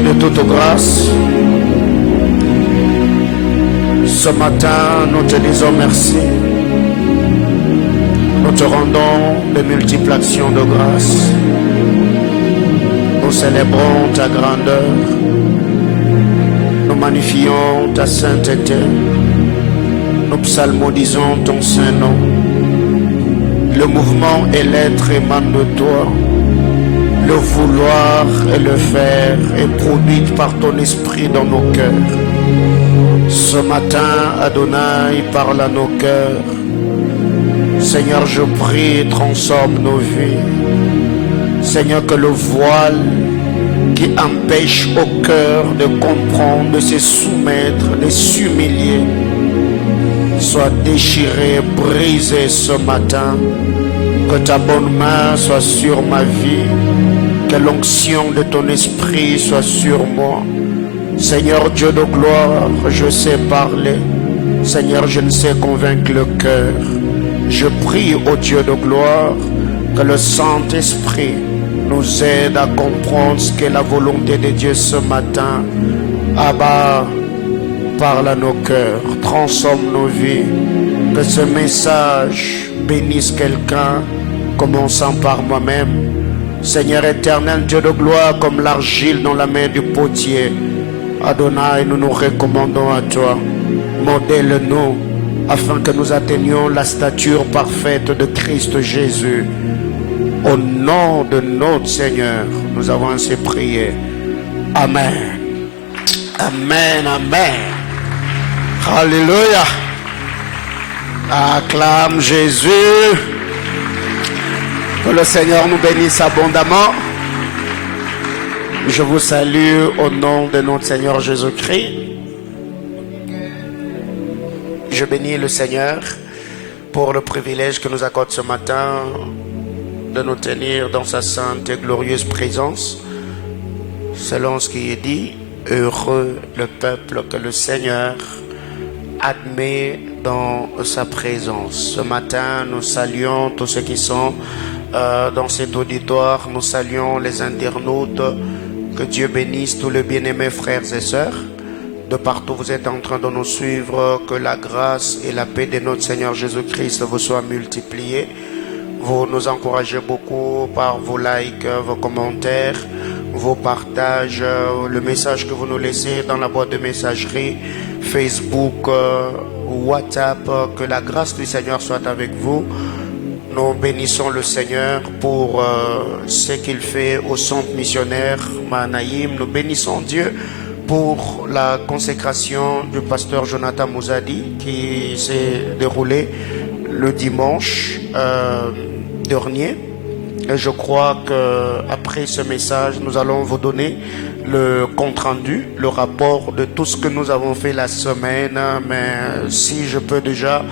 Dieu de toute grâce, ce matin, nous te disons merci. Nous te rendons de multiples actions de grâce. Nous célébrons ta grandeur. Nous magnifions ta sainteté. Nous psalmodisons ton saint nom. Le mouvement et l'être émanent de toi. Le vouloir et le faire est produit par ton esprit dans nos cœurs. Ce matin, Adonai, parle à nos cœurs. Seigneur, je prie, transforme nos vies. Seigneur, que le voile qui empêche au cœur de comprendre, de se soumettre, de s'humilier, soit déchiré, brisé ce matin. Que ta bonne main soit sur ma vie. Que l'onction de ton esprit soit sur moi. Seigneur Dieu de gloire, je sais parler. Seigneur, je ne sais convaincre le cœur. Je prie au Dieu de gloire que le Saint-Esprit nous aide à comprendre ce qu'est la volonté de Dieu ce matin. Abba, parle à nos cœurs, transforme nos vies. Que ce message bénisse quelqu'un, commençant par moi-même. Seigneur éternel, Dieu de gloire, comme l'argile dans la main du potier. Adonai, nous nous recommandons à toi. Modèle-nous afin que nous atteignions la stature parfaite de Christ Jésus. Au nom de notre Seigneur, nous avons ainsi prié. Amen. Amen, amen. Alléluia. Acclame Jésus. Que le Seigneur nous bénisse abondamment. Je vous salue au nom de notre Seigneur Jésus-Christ. Je bénis le Seigneur pour le privilège que nous accorde ce matin de nous tenir dans sa sainte et glorieuse présence. Selon ce qui est dit, heureux le peuple que le Seigneur admet dans sa présence. Ce matin, nous saluons tous ceux qui sont dans cet auditoire. Nous saluons les internautes. Que Dieu bénisse tous les bien-aimés frères et sœurs. De partout vous êtes en train de nous suivre. Que la grâce et la paix de notre Seigneur Jésus-Christ vous soient multipliées. Vous nous encouragez beaucoup par vos likes, vos commentaires, vos partages, le message que vous nous laissez dans la boîte de messagerie, Facebook, WhatsApp. Que la grâce du Seigneur soit avec vous. Nous bénissons le Seigneur pour ce qu'il fait au centre missionnaire Mahanaïm. Nous bénissons Dieu pour la consécration du pasteur Jonathan Mouzadi qui s'est déroulée le dimanche dernier. Et je crois qu'après ce message, nous allons vous donner le compte-rendu, le rapport de tout ce que nous avons fait la semaine. Mais si je peux déjà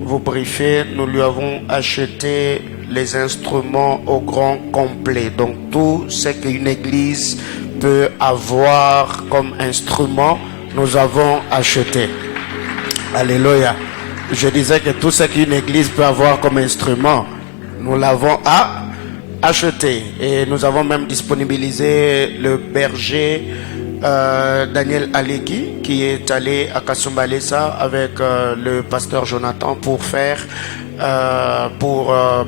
vous briefer, nous lui avons acheté les instruments au grand complet. Donc tout ce qu'une église peut avoir comme instrument, nous avons acheté. Alléluia. Je disais que tout ce qu'une église peut avoir comme instrument, nous l'avons acheté. Et nous avons même disponibilisé le berger Daniel Aleki qui est allé à Kasumbalesa avec le pasteur Jonathan pour faire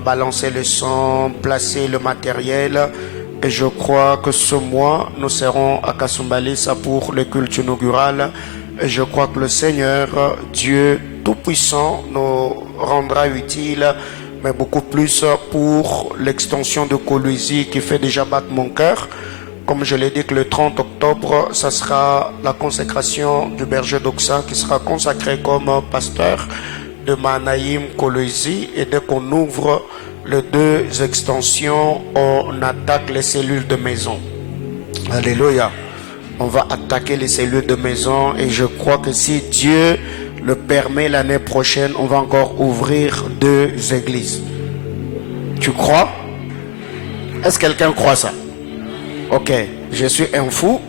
balancer le son, placer le matériel. Et je crois que ce mois nous serons à Kasumbalesa pour le culte inaugural. Et je crois que le Seigneur Dieu Tout-Puissant nous rendra utile, mais beaucoup plus pour l'extension de Colosie qui fait déjà battre mon cœur. Comme je l'ai dit que le 30 octobre, ça sera la consécration du berger d'Oxa qui sera consacré comme pasteur de Mahanaïm Colosie. Et dès qu'on ouvre les deux extensions, on attaque les cellules de maison. Alléluia. On va attaquer les cellules de maison et je crois que si Dieu le permet, l'année prochaine, on va encore ouvrir 2 églises. Tu crois? Est-ce que quelqu'un croit ça? Ok, je suis un fou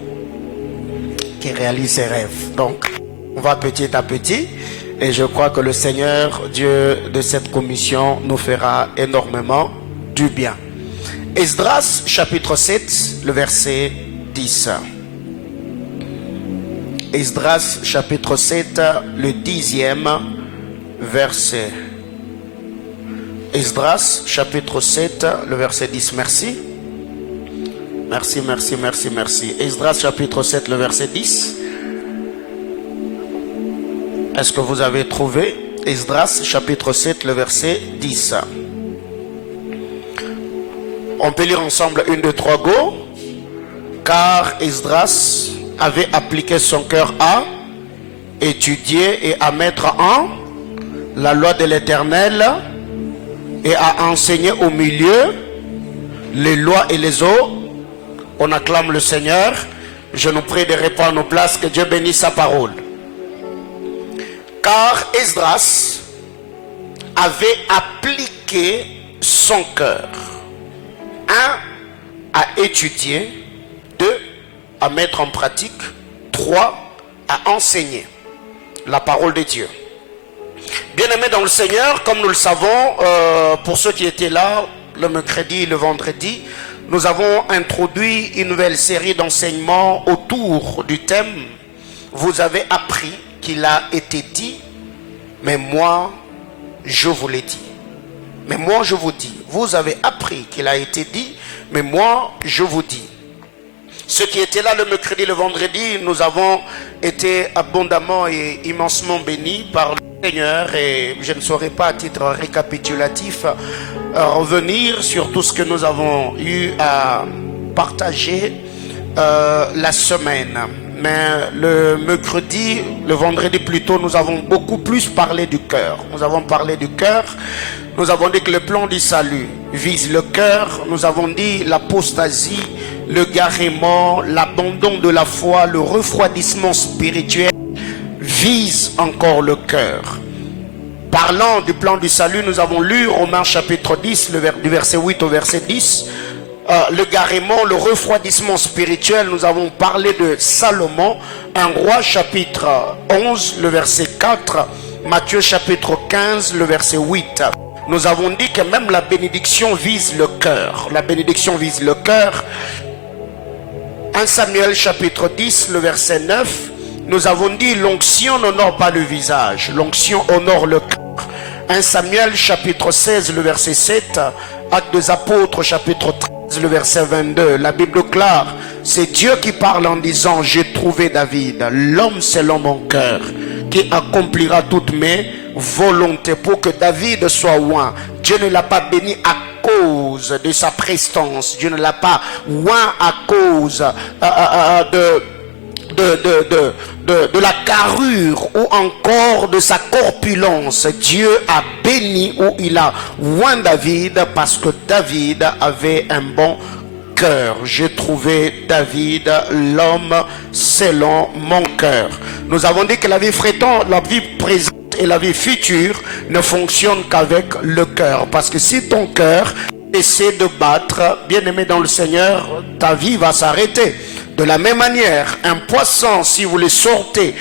qui réalise ses rêves. Donc, on va petit à petit. Et je crois que le Seigneur, Dieu de cette commission, nous fera énormément du bien. Esdras, chapitre 7, le verset 10. Esdras chapitre 7, le 10e verset. Esdras chapitre 7, le verset 10. Merci. Merci, merci, merci, merci. Esdras chapitre 7, le verset 10. Est-ce que vous avez trouvé? Esdras chapitre 7, le verset 10. On peut lire ensemble 1, 2, 3, go. Car Esdras avait appliqué son cœur à étudier et à mettre en la loi de l'Éternel et à enseigner au milieu les lois et les eaux. On acclame le Seigneur. Je nous prie de répondre nos places, que Dieu bénisse sa parole. Car Esdras avait appliqué son cœur. 1. À étudier. 2. À mettre en pratique. 3. À enseigner la parole de Dieu. Bien-aimés dans le Seigneur, comme nous le savons, pour ceux qui étaient là le mercredi et le vendredi, nous avons introduit une nouvelle série d'enseignements autour du thème « Vous avez appris qu'il a été dit, mais moi, je vous l'ai dit. » Mais moi, je vous dis. Vous avez appris qu'il a été dit, mais moi, je vous dis. Ceux qui étaient là le mercredi et le vendredi, nous avons été abondamment et immensement bénis par le Seigneur, et je ne saurais pas à titre récapitulatif revenir sur tout ce que nous avons eu à partager la semaine. Mais le mercredi, le vendredi plutôt, nous avons beaucoup plus parlé du cœur. Nous avons parlé du cœur. Nous avons dit que le plan du salut vise le cœur. Nous avons dit l'apostasie, le garement, l'abandon de la foi, le refroidissement spirituel vise encore le cœur. Parlant du plan du salut, nous avons lu Romains chapitre 10, du verset 8 au verset 10. Le garement, le refroidissement spirituel, nous avons parlé de Salomon, 1 Roi chapitre 11, le verset 4, Matthieu chapitre 15, le verset 8. Nous avons dit que même la bénédiction vise le cœur. La bénédiction vise le cœur. 1 Samuel chapitre 10, le verset 9. Nous avons dit l'onction n'honore pas le visage, l'onction honore le cœur. 1 Samuel chapitre 16, le verset 7. Actes des apôtres chapitre 13, le verset 22. La Bible clare, c'est Dieu qui parle en disant « J'ai trouvé David, l'homme selon mon cœur, qui accomplira toutes mes volontés pour que David soit oint. » Dieu ne l'a pas béni à cause de sa prestance. Dieu ne l'a pas oint à cause de la carrure ou encore de sa corpulence. Dieu a béni ou il a oint David parce que David avait un bon cœur. J'ai trouvé David, l'homme selon mon cœur. Nous avons dit que la vie présente et la vie future ne fonctionnent qu'avec le cœur. Parce que si ton cœur essaie de battre, bien-aimé dans le Seigneur, ta vie va s'arrêter. De la même manière, un poisson, si vous le sortez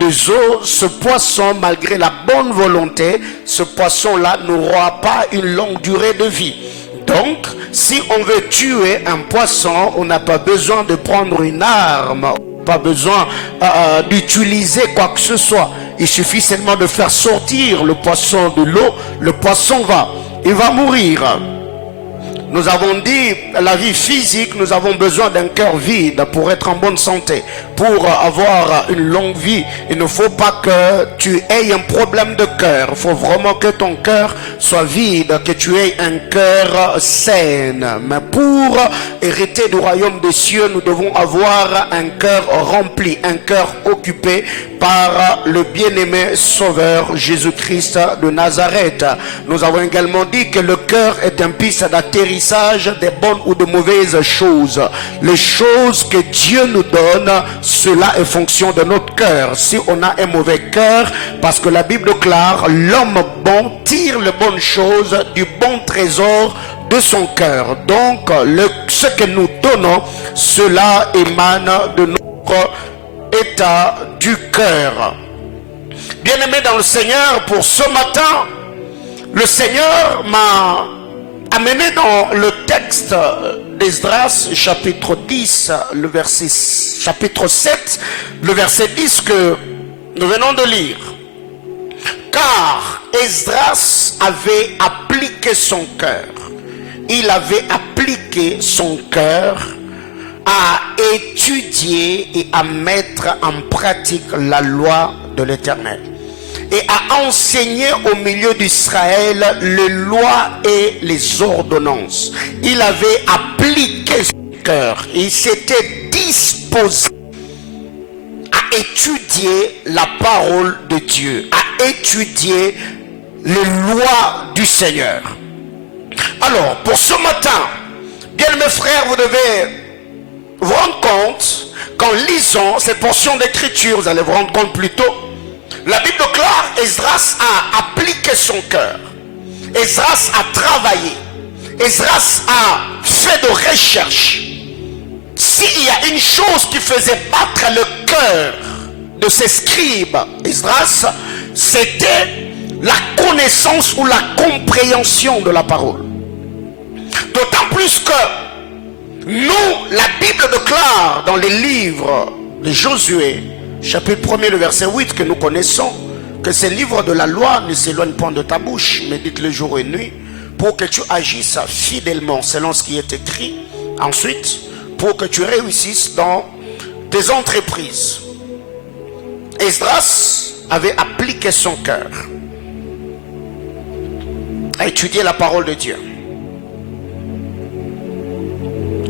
des eaux, ce poisson, malgré la bonne volonté, ce poisson-là n'aura pas une longue durée de vie. Donc, si on veut tuer un poisson, on n'a pas besoin de prendre une arme, pas besoin d'utiliser quoi que ce soit. Il suffit seulement de faire sortir le poisson de l'eau, le poisson il va mourir. Nous avons dit, la vie physique, nous avons besoin d'un cœur vide pour être en bonne santé. Pour avoir une longue vie, il ne faut pas que tu aies un problème de cœur. Il faut vraiment que ton cœur soit vide, que tu aies un cœur sain. Mais pour hériter du royaume des cieux, nous devons avoir un cœur rempli, un cœur occupé par le bien-aimé Sauveur Jésus-Christ de Nazareth. Nous avons également dit que le cœur est un piste d'atterrissage des bonnes ou de mauvaises choses. Les choses que Dieu nous donne, cela est fonction de notre cœur. Si on a un mauvais cœur, parce que la Bible déclare, l'homme bon tire les bonnes choses du bon trésor de son cœur. Donc, ce que nous donnons, cela émane de notre état du cœur. Bien-aimé dans le Seigneur, pour ce matin, le Seigneur m'a amené dans le texte d'Esdras, chapitre 10, chapitre 7, le verset 10 que nous venons de lire. Car Esdras avait appliqué son cœur. Il avait appliqué son cœur à étudier et à mettre en pratique la loi de l'Éternel et à enseigner au milieu d'Israël les lois et les ordonnances. Il avait appliqué son cœur. Il s'était disposé à étudier la parole de Dieu, à étudier les lois du Seigneur. Alors, pour ce matin, bien mes frères, vous devez vous rendre compte qu'en lisant cette portion d'écriture, vous allez vous rendre compte plutôt, la Bible déclare Esdras a appliqué son cœur. Esdras a travaillé. Esdras a fait de recherches. S'il y a une chose qui faisait battre le cœur de ces scribes, Esdras, c'était la connaissance ou la compréhension de la parole. D'autant plus que nous, la Bible déclare dans les livres de Josué, chapitre 1er, le verset 8 que nous connaissons, que ces livres de la loi ne s'éloignent pas de ta bouche, médite le jour et nuit, pour que tu agisses fidèlement selon ce qui est écrit. Ensuite, pour que tu réussisses dans tes entreprises. Esdras avait appliqué son cœur à étudier la parole de Dieu.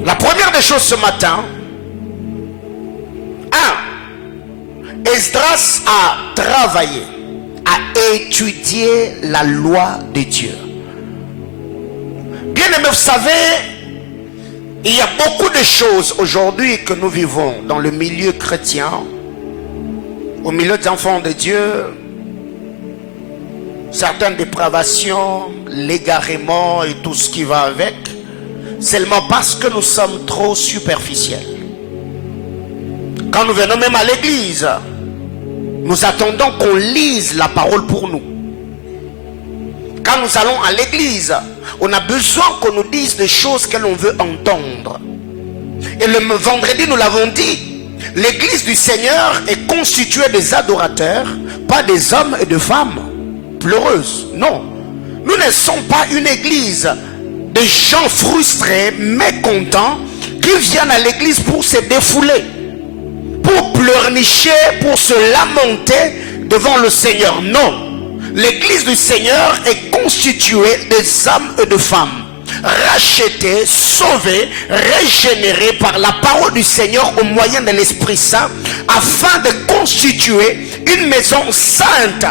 La première des choses ce matin, Esdras a travaillé, a étudié la loi de Dieu. Bien aimé, vous savez, il y a beaucoup de choses aujourd'hui que nous vivons dans le milieu chrétien, au milieu des enfants de Dieu, certaines dépravations, l'égarement et tout ce qui va avec, seulement parce que nous sommes trop superficiels. Quand nous venons même à l'église, nous attendons qu'on lise la parole pour nous. Quand nous allons à l'église, on a besoin qu'on nous dise des choses que l'on veut entendre. Et le vendredi, nous l'avons dit, l'église du Seigneur est constituée des adorateurs, pas des hommes et de femmes pleureuses. Non, nous ne sommes pas une église de gens frustrés, mécontents, qui viennent à l'église pour se défouler, pour pleurnicher, pour se lamenter devant le Seigneur. Non, l'église du Seigneur est constituée des hommes et de femmes rachetés, sauvés, régénérés par la parole du Seigneur au moyen de l'Esprit Saint, afin de constituer une maison sainte,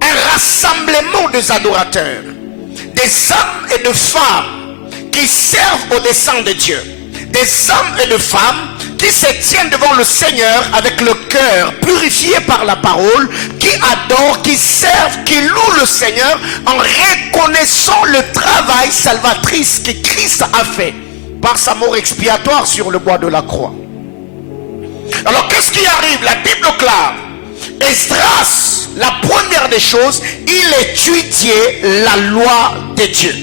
un rassemblement des adorateurs, des hommes et de femmes qui servent au dessein de Dieu, des hommes et de femmes qui se tiennent devant le Seigneur avec le cœur purifié par la parole, qui adorent, qui servent, qui louent le Seigneur en reconnaissant le travail salvatrice que Christ a fait par sa mort expiatoire sur le bois de la croix. Alors qu'est-ce qui arrive? La Bible déclare, Esdras, la première des choses, il étudiait la loi de Dieu.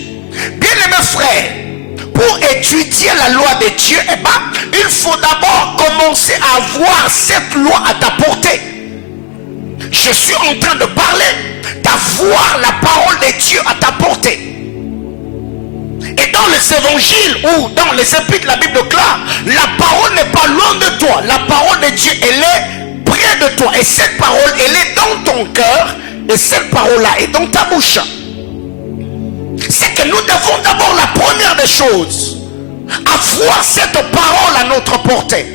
Bien aimés frères, pour étudier la loi de Dieu, il faut d'abord commencer à voir cette loi à ta portée. Je suis en train de parler d'avoir la parole de Dieu à ta portée. Et dans les évangiles ou dans les épîtres, la Bible déclare, la parole n'est pas loin de toi. La parole de Dieu, elle est près de toi. Et cette parole, elle est dans ton cœur. Et cette parole-là est dans ta bouche. C'est que nous devons d'abord, la première des choses, avoir cette parole à notre portée.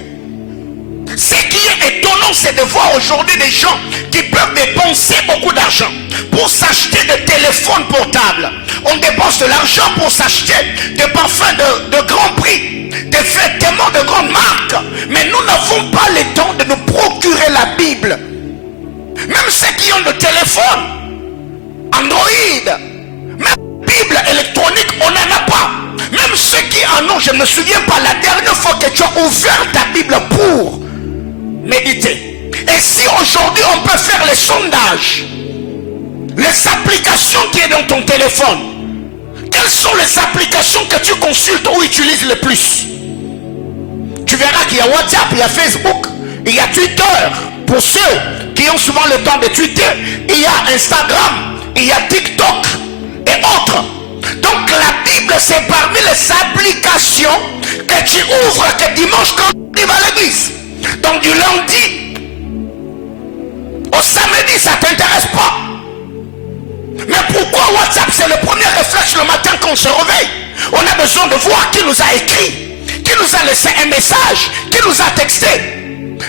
Ce qui est étonnant, c'est de voir aujourd'hui des gens qui peuvent dépenser beaucoup d'argent pour s'acheter des téléphones portables. On dépense de l'argent pour s'acheter des parfums de grand prix, des vêtements de grande marque. Mais nous n'avons pas le temps de nous procurer la Bible. Même ceux qui ont le téléphone Android, même Bible électronique, on n'en a pas. Même ceux qui en ont, je ne me souviens pas la dernière fois que tu as ouvert ta Bible pour méditer. Et si aujourd'hui on peut faire les sondages, les applications qui est dans ton téléphone, Quelles sont les applications que tu consultes ou utilises le plus? Tu verras qu'il y a WhatsApp, il y a Facebook, il y a Twitter. Pour ceux qui ont souvent le temps de tweeter, il y a Instagram, il y a TikTok et autres. Donc la Bible, c'est parmi les applications que tu ouvres que dimanche quand tu vas à l'église. Donc du lundi au samedi, ça ne t'intéresse pas. Mais pourquoi WhatsApp? C'est le premier réflexe le matin quand on se réveille. On a besoin de voir qui nous a écrit, qui nous a laissé un message, qui nous a texté.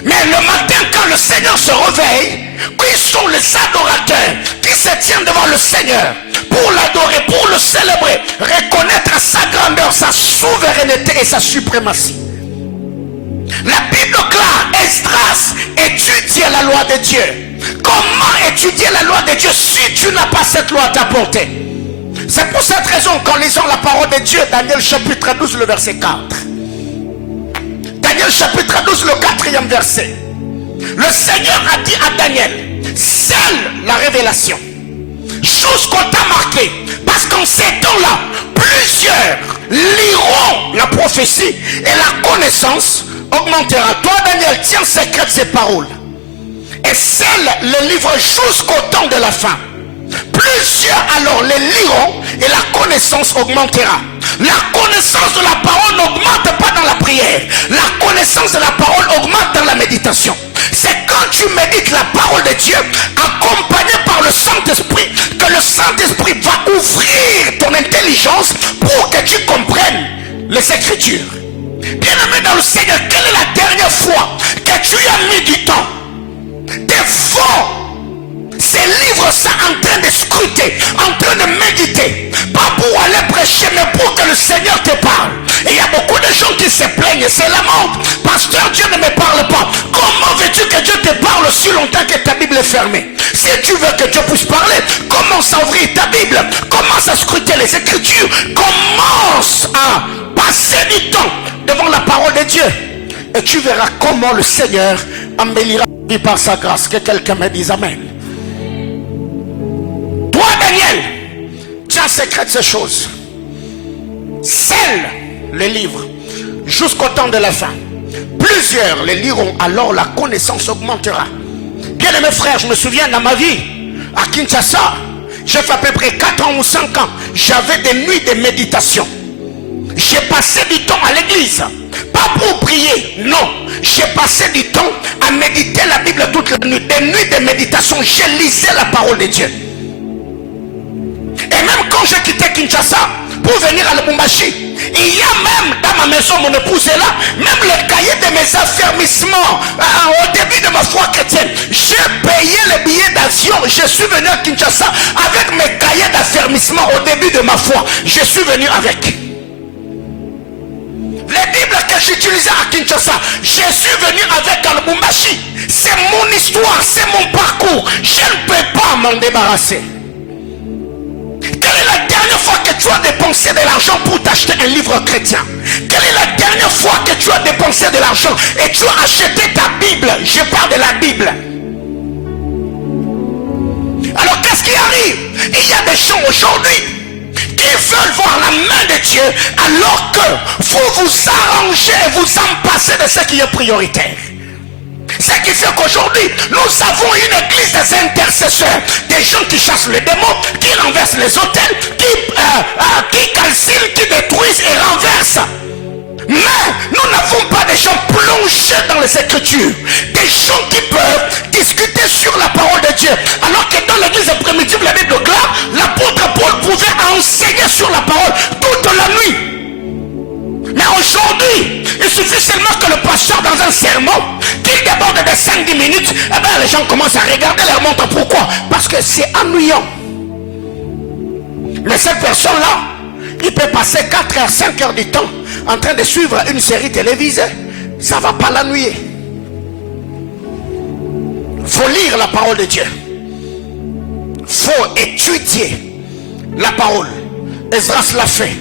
Mais le matin quand le Seigneur se réveille, qui sont les adorateurs qui se tiennent devant le Seigneur pour l'adorer, pour le célébrer, reconnaître sa grandeur, sa souveraineté et sa suprématie. La Bible clare, Esdras étudiait la loi de Dieu. Comment étudier la loi de Dieu si tu n'as pas cette loi à t'apporter? C'est pour cette raison qu'en lisant la parole de Dieu, Daniel chapitre 12, le verset 4. Daniel chapitre 12, le 4e verset. Le Seigneur a dit à Daniel, seule la révélation, jusqu'au temps marqué, parce qu'en ces temps-là, plusieurs liront la prophétie et la connaissance augmentera. Toi, Daniel, tiens secret ces paroles et scelle le livre jusqu'au temps de la fin. Plusieurs alors les liront et la connaissance augmentera. La connaissance de la parole n'augmente pas dans la prière. La connaissance de la parole augmente dans la méditation. C'est quand tu médites la parole de Dieu, accompagné par le Saint-Esprit, que le Saint-Esprit va ouvrir ton intelligence pour que tu comprennes les Écritures. Bien-aimé dans le Seigneur, quelle est la dernière fois que tu as mis du temps devant ces livres, ça en train de scruter, en train de méditer, pas pour aller prêcher, mais pour que le Seigneur te parle? Et il y a beaucoup de gens qui se plaignent et se lamentent. Pasteur, Dieu ne me parle pas. Comment veux-tu que Dieu te parle si longtemps que ta Bible est fermée? Si tu veux que Dieu puisse parler, commence à ouvrir ta Bible, commence à scruter les Écritures, commence à passer du temps devant la parole de Dieu. Et tu verras comment le Seigneur embellira ta vie par sa grâce. Que quelqu'un me dise Amen. Toi, Daniel, tiens secret de ces choses. Scelle les livres jusqu'au temps de la fin. Plusieurs les liront, alors la connaissance augmentera. Bien aimés frères, je me souviens dans ma vie à Kinshasa, j'ai fait à peu près 4 ans ou 5 ans, j'avais des nuits de méditation. J'ai passé du temps à l'église, pas pour prier, non. J'ai passé du temps à méditer la Bible toute la nuit. Des nuits de méditation, j'ai lisé la parole de Dieu. Et même quand j'ai quitté Kinshasa pour venir à Lubumbashi, il y a même dans ma maison, mon épouse est là, même le cahier de mes affermissements au début de ma foi chrétienne. J'ai payé le billet d'avion, je suis venu à Kinshasa avec mes cahiers d'affermissement au début de ma foi. Je suis venu avec les Bibles que j'utilisais à Kinshasa. Je suis venu avec à Lubumbashi. C'est mon histoire, c'est mon parcours. Je ne peux pas m'en débarrasser. Quelle est la dernière fois que tu as dépensé de l'argent pour t'acheter un livre chrétien? Quelle est la dernière fois que tu as dépensé de l'argent et tu as acheté ta Bible? Je parle de la Bible. Alors qu'est-ce qui arrive? Il y a des gens aujourd'hui qui veulent voir la main de Dieu alors que vous vous arrangez et vous en passez de ce qui est prioritaire. Ce qui fait qu'aujourd'hui, nous avons une église des intercesseurs, des gens qui chassent les démons, qui renversent les hôtels, qui calcinent, qui détruisent et renversent. Mais nous n'avons pas des gens plongés dans les Écritures, des gens qui peuvent discuter sur la parole de Dieu. Alors que dans l'église primitive, la Bible claire, l'apôtre Paul pouvait enseigner sur la parole toute la nuit. Mais aujourd'hui, il suffit seulement que le pasteur dans un sermon, qu'il déborde de 5-10 minutes, et bien les gens commencent à regarder leur montre. Pourquoi? Parce que c'est ennuyant. Mais cette personne-là, il peut passer 4 heures, 5 heures du temps en train de suivre une série télévisée. Ça ne va pas l'ennuyer. Il faut lire la parole de Dieu. Il faut étudier la parole. Esdras l'a fait.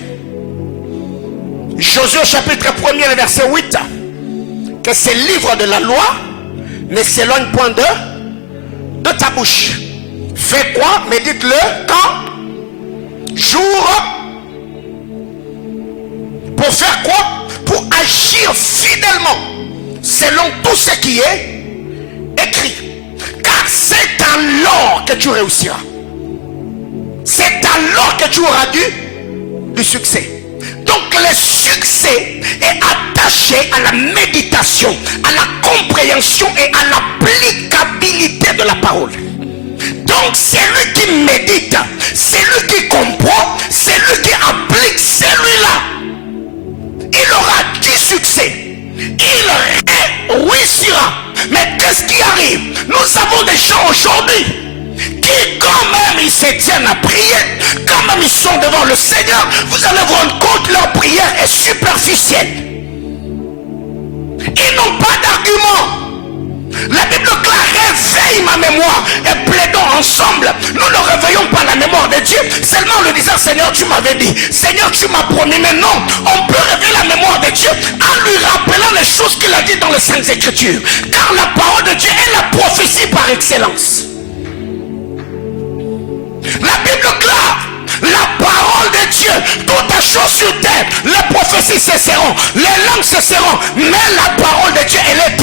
Josué chapitre 1er verset 8, que ce livre de la loi ne s'éloigne point de ta bouche. Fais quoi? Médite-le quand? Jour Pour faire quoi? Pour agir fidèlement selon tout ce qui est écrit. Car c'est alors que tu réussiras. C'est alors que tu auras du succès. Donc le succès est attaché à la méditation, à la compréhension et à l'applicabilité de la parole. Donc c'est lui qui médite, c'est lui qui comprend, c'est lui qui applique, celui-là, il aura du succès, il réussira. Mais qu'est-ce qui arrive? Nous avons des gens aujourd'hui qui, quand même ils se tiennent à prier, quand même ils sont devant le Seigneur, vous allez vous rendre compte, leur prière est superficielle. Ils n'ont pas d'argument. La Bible claire, réveille ma mémoire et plaidons ensemble. Nous ne réveillons pas la mémoire de Dieu seulement en lui disant Seigneur tu m'avais dit, Seigneur tu m'as promis. Mais non, on peut réveiller la mémoire de Dieu en lui rappelant les choses qu'il a dit dans les Saintes Écritures. Car la parole de Dieu est la prophétie par excellence. La Bible claire, la parole de Dieu, toutes choses sur terre, les prophéties cesseront, les langues cesseront, mais la parole de Dieu elle est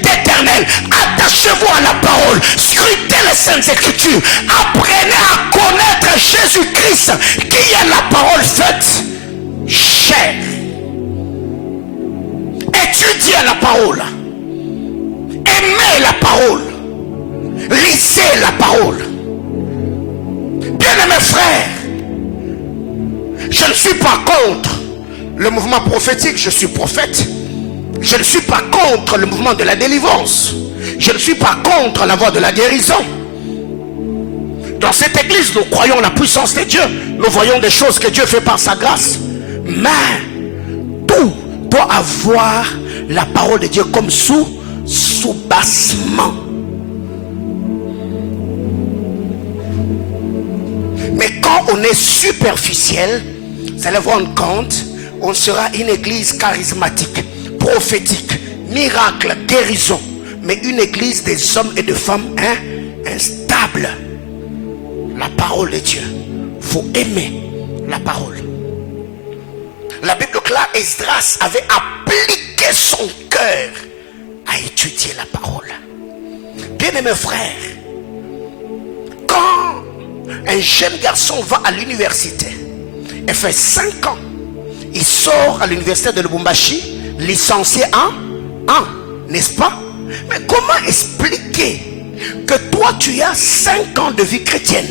éternelle. Attachez-vous à la parole, scrutez les Saintes Écritures, apprenez à connaître Jésus-Christ qui est la parole faite chair. Étudiez la parole, aimez la parole, lisez la parole. Bien-aimés frères, je ne suis pas contre le mouvement prophétique, je suis prophète. Je ne suis pas contre le mouvement de la délivrance. Je ne suis pas contre la voie de la guérison. Dans cette église, nous croyons la puissance de Dieu. Nous voyons des choses que Dieu fait par sa grâce. Mais tout doit avoir la parole de Dieu comme sous-bassement. Mais quand on est superficiel, vous allez vous rendre compte, on sera une église charismatique, prophétique, miracle, guérison, mais une église des hommes et de femmes instables. La parole de Dieu, il faut aimer la parole. La Bible claire, Esdras avait appliqué son cœur à étudier la parole. Bien-aimés frères, quand un jeune garçon va à l'université et fait 5 ans, il sort à l'université de Lubumbashi licencié en, n'est-ce pas? Mais comment expliquer que toi tu as 5 ans de vie chrétienne,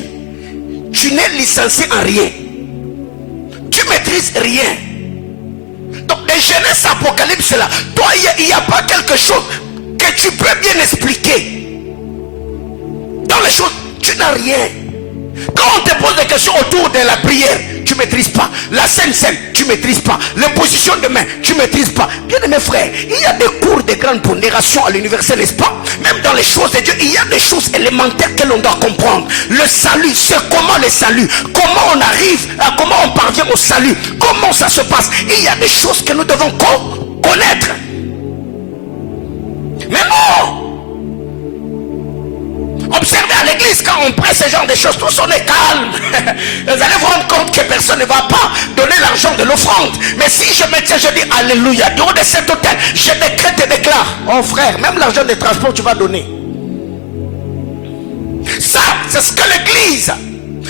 tu n'es licencié en rien, tu maîtrises rien? Donc les Genèse Apocalypse là, toi il n'y a pas quelque chose que tu peux bien expliquer. Dans les choses, tu n'as rien. Quand on te pose des questions autour de la prière, tu ne maîtrises pas. La Sainte Seine, tu ne maîtrises pas. L'imposition de main, tu ne maîtrises pas. Bien mes frères, il y a des cours de grande pondération à l'université, n'est-ce pas? Même dans les choses de Dieu, il y a des choses élémentaires que l'on doit comprendre. Le salut, c'est comment le salut, comment on arrive, comment on parvient au salut, comment ça se passe. Il y a des choses que nous devons connaître. Mais non! Observez à l'église quand on prête ce genre de choses, tous on est calme. Vous allez vous rendre compte que personne ne va pas donner l'argent de l'offrande. Mais si je me tiens, je dis alléluia, du haut de cet hôtel, je décrète et déclare, oh frère, même l'argent de transport tu vas donner. Ça, c'est ce que l'église,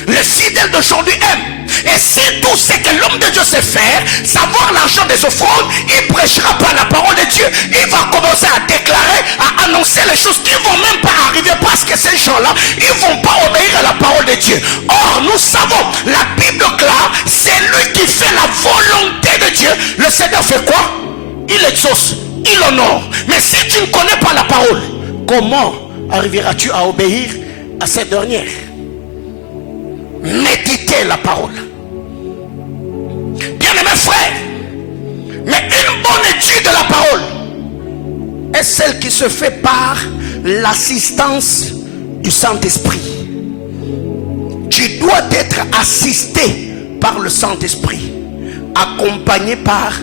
le fidèle d'aujourd'hui aime. Et c'est tout ce que l'homme de Dieu sait faire, savoir l'argent des offrandes, il prêchera pas la parole de Dieu. Il va commencer à déclarer, à annoncer les choses qui ne vont même pas arriver parce que ces gens-là, ils ne vont pas obéir à la parole de Dieu. Or, nous savons, la Bible claire, c'est lui qui fait la volonté de Dieu. Le Seigneur fait quoi? Il exauce, il honore. Mais si tu ne connais pas la parole, comment arriveras-tu à obéir à cette dernière? Méditez la parole. Bien-aimés frères, mais une bonne étude de la parole est celle qui se fait par l'assistance du Saint-Esprit. Tu dois être assisté par le Saint-Esprit, accompagné par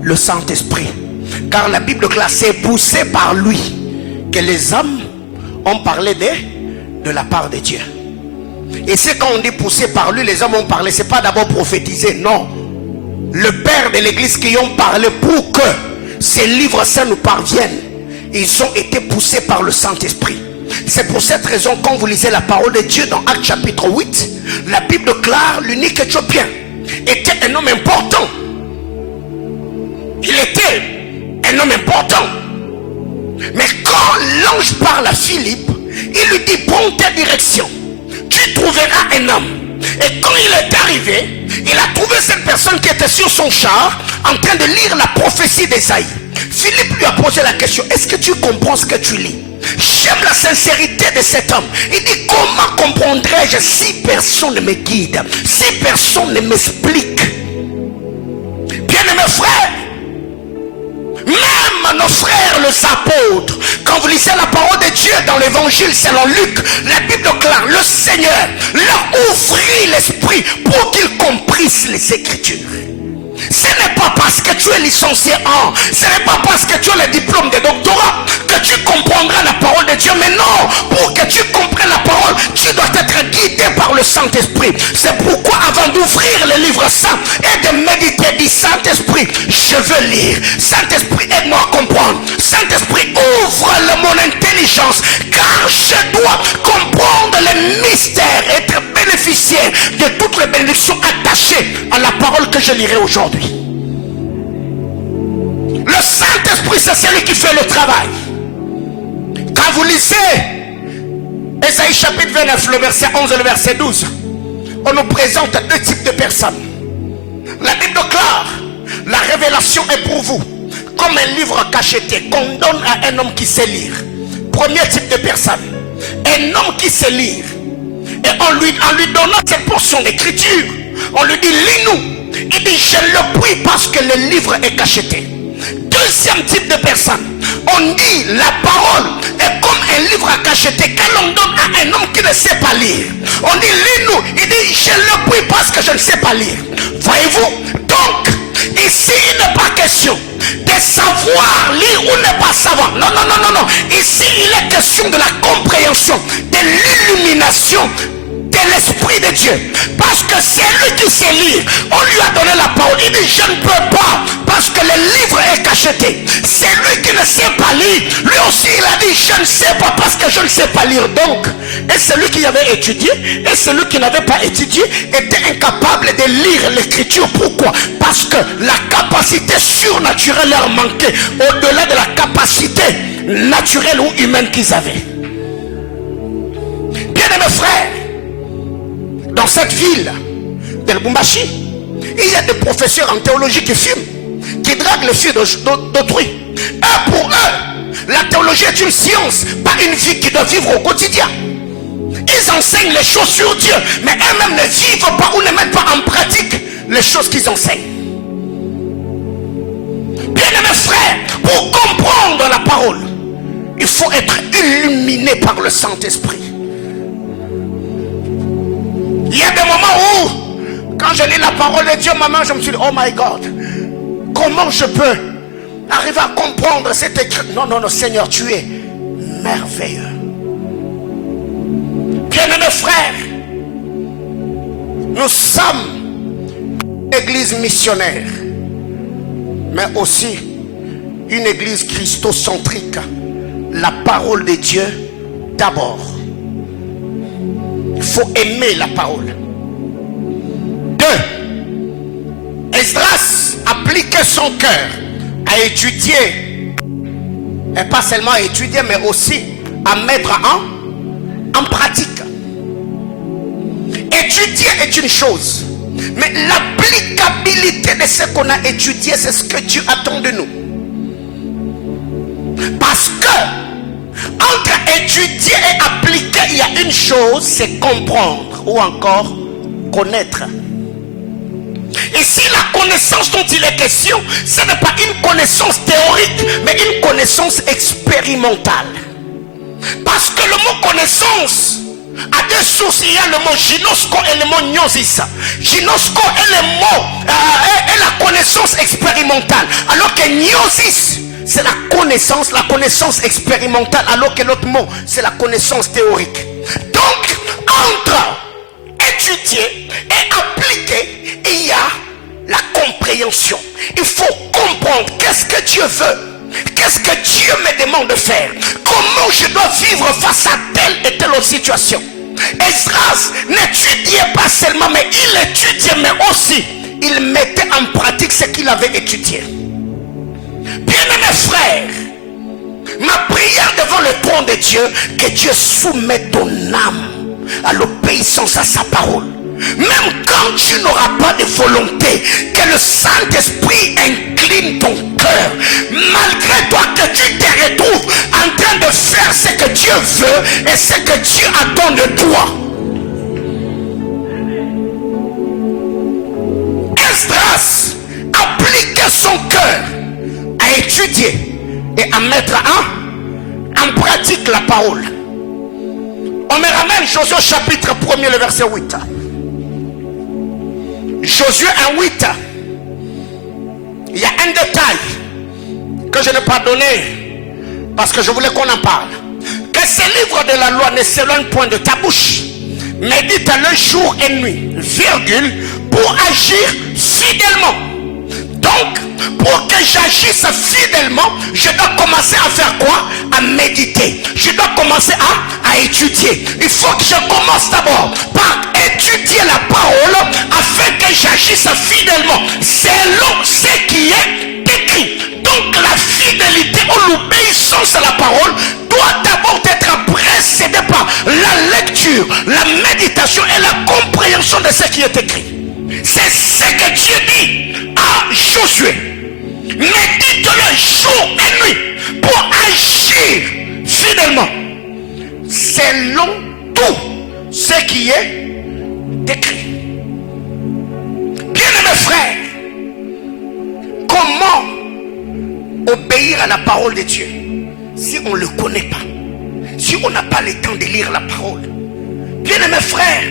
le Saint-Esprit, car la Bible claire, c'est poussé par lui que les hommes ont parlé de la part de Dieu. Et c'est quand on dit poussé par lui, les hommes ont parlé, c'est pas d'abord prophétisé, non. le père de l'église qui ont parlé pour que ces livres saints nous parviennent, ils ont été poussés par le Saint-Esprit. C'est pour cette raison, quand vous lisez la parole de Dieu dans Actes chapitre 8, la Bible déclare l'unique Éthiopien était un homme important. Il était un homme important. Mais quand l'ange parle à Philippe, il lui dit: prends ta direction, tu trouveras un homme. Et quand il est arrivé, il a trouvé cette personne qui était sur son char en train de lire la prophétie d'Ésaïe. Philippe lui a posé la question: est-ce que tu comprends ce que tu lis? J'aime la sincérité de cet homme. Il dit: comment comprendrais-je si personne ne me guide, si personne ne m'explique? Bien-aimés frères, même nos frères les apôtres, quand vous lisez la parole de Dieu dans l'évangile selon Luc, la Bible déclare: le Seigneur leur ouvrit l'esprit pour qu'ils comprissent les Écritures. Ce n'est pas parce que tu es licencié en, ce n'est pas parce que tu as le diplôme de doctorat que tu comprendras la parole de Dieu. Mais non, pour que tu comprennes la parole, tu dois être guidé par le Saint-Esprit. C'est pourquoi avant d'ouvrir le livre saint et de méditer, dis: Saint-Esprit, je veux lire. Saint-Esprit, aide-moi à comprendre. Saint-Esprit, ouvre mon intelligence, car je dois comprendre les mystères, être bénéficiaire de toutes les bénédictions attachées à la parole que je lirai aujourd'hui. Le Saint-Esprit, c'est celui qui fait le travail. Quand vous lisez Ésaïe chapitre 29, le verset 11 et le verset 12, on nous présente deux types de personnes. La Bible déclare: la révélation est pour vous comme un livre cacheté qu'on donne à un homme qui sait lire. Premier type de personne, un homme qui sait lire. Et en lui donnant cette portion d'écriture, on lui dit: lis-nous. Il dit: je le prie parce que le livre est cacheté. Deuxième type de personne, on dit: la parole est comme un livre à cacheter quand on donne à un homme qui ne sait pas lire. On dit: lis-nous. Il dit: je le prie parce que je ne sais pas lire. Voyez-vous? Donc, ici il n'est pas question de savoir lire ou ne pas savoir. Non, non, non, non, non. Ici il est question de la compréhension, de l'illumination de l'Esprit de Dieu. Parce que c'est lui qui sait lire. On lui a donné la parole. Il dit: je ne peux pas parce que le livre est cacheté. C'est lui qui ne sait pas lire. Lui aussi il a dit: je ne sais pas parce que je ne sais pas lire. Donc, et celui qui avait étudié et celui qui n'avait pas étudié était incapable de lire l'écriture. Pourquoi? Parce que la capacité surnaturelle leur manquait au-delà de la capacité naturelle ou humaine qu'ils avaient. Bien-aimés frères, dans cette ville de Lubumbashi, il y a des professeurs en théologie qui fument, qui draguent les filles d'autrui. Et pour eux, la théologie est une science, pas une vie qui doit vivre au quotidien. Ils enseignent les choses sur Dieu, mais eux-mêmes ne vivent pas ou ne mettent pas en pratique les choses qu'ils enseignent. Bien-aimés frères, pour comprendre la parole, il faut être illuminé par le Saint-Esprit. Il y a des moments où, quand je lis la parole de Dieu, maman, je me suis dit: oh my God, comment je peux arriver à comprendre cette écriture? Non, non, non, Seigneur, tu es merveilleux. Bien-aimés frères, nous sommes une église missionnaire, mais aussi une église christocentrique. La parole de Dieu d'abord. Il faut aimer la parole. 2. Esdras appliquait son cœur à étudier, et pas seulement à étudier, mais aussi à mettre en pratique. Étudier est une chose, mais l'applicabilité de ce qu'on a étudié, c'est ce que Dieu attend de nous. Parce que entre étudier et appliquer, il y a une chose, c'est comprendre ou encore connaître. Ici, la connaissance dont il est question, ce n'est pas une connaissance théorique, mais une connaissance expérimentale. Parce que le mot connaissance a deux sources. Il y a le mot ginosko et le mot gnosis. Ginosko est le mot, est la connaissance expérimentale, alors que gnosis, c'est la connaissance expérimentale, alors que l'autre mot, c'est la connaissance théorique. Donc, entre étudier et appliquer, il y a la compréhension. Il faut comprendre qu'est-ce que Dieu veut. Qu'est-ce que Dieu me demande de faire? Comment je dois vivre face à telle et telle situation? Esdras n'étudiait pas seulement, mais il étudiait, mais aussi il mettait en pratique ce qu'il avait étudié. Bien-aimés frères, ma prière devant le trône de Dieu, que Dieu soumette ton âme à l'obéissance à sa parole. Même quand tu n'auras pas de volonté, que le Saint-Esprit incline ton cœur, malgré toi, que tu te retrouves en train de faire ce que Dieu veut et ce que Dieu attend de toi. Esdras appliquait son cœur à étudier et à mettre en pratique la parole. On me ramène Josué chapitre 1er, le verset 8. Josué 1:8. Il y a un détail que je n'ai pas donné parce que je voulais qu'on en parle. Que ce livre de la loi ne s'éloigne point de ta bouche. Médite-le jour et nuit, virgule, pour agir fidèlement. Donc, pour que j'agisse fidèlement, je dois commencer à faire quoi? À méditer. Je dois commencer à étudier. Il faut que je commence d'abord par étudier la parole afin que j'agisse fidèlement selon ce qui est écrit. Donc la fidélité ou l'obéissance à la parole doit d'abord être précédée par la lecture, la méditation et la compréhension de ce qui est écrit. C'est ce que Dieu dit à Josué. Médite-le jour et nuit pour agir fidèlement selon tout ce qui est écrit. Bien-aimés frères, comment obéir à la parole de Dieu si on ne le connaît pas, si on n'a pas le temps de lire la parole? Bien-aimés frères,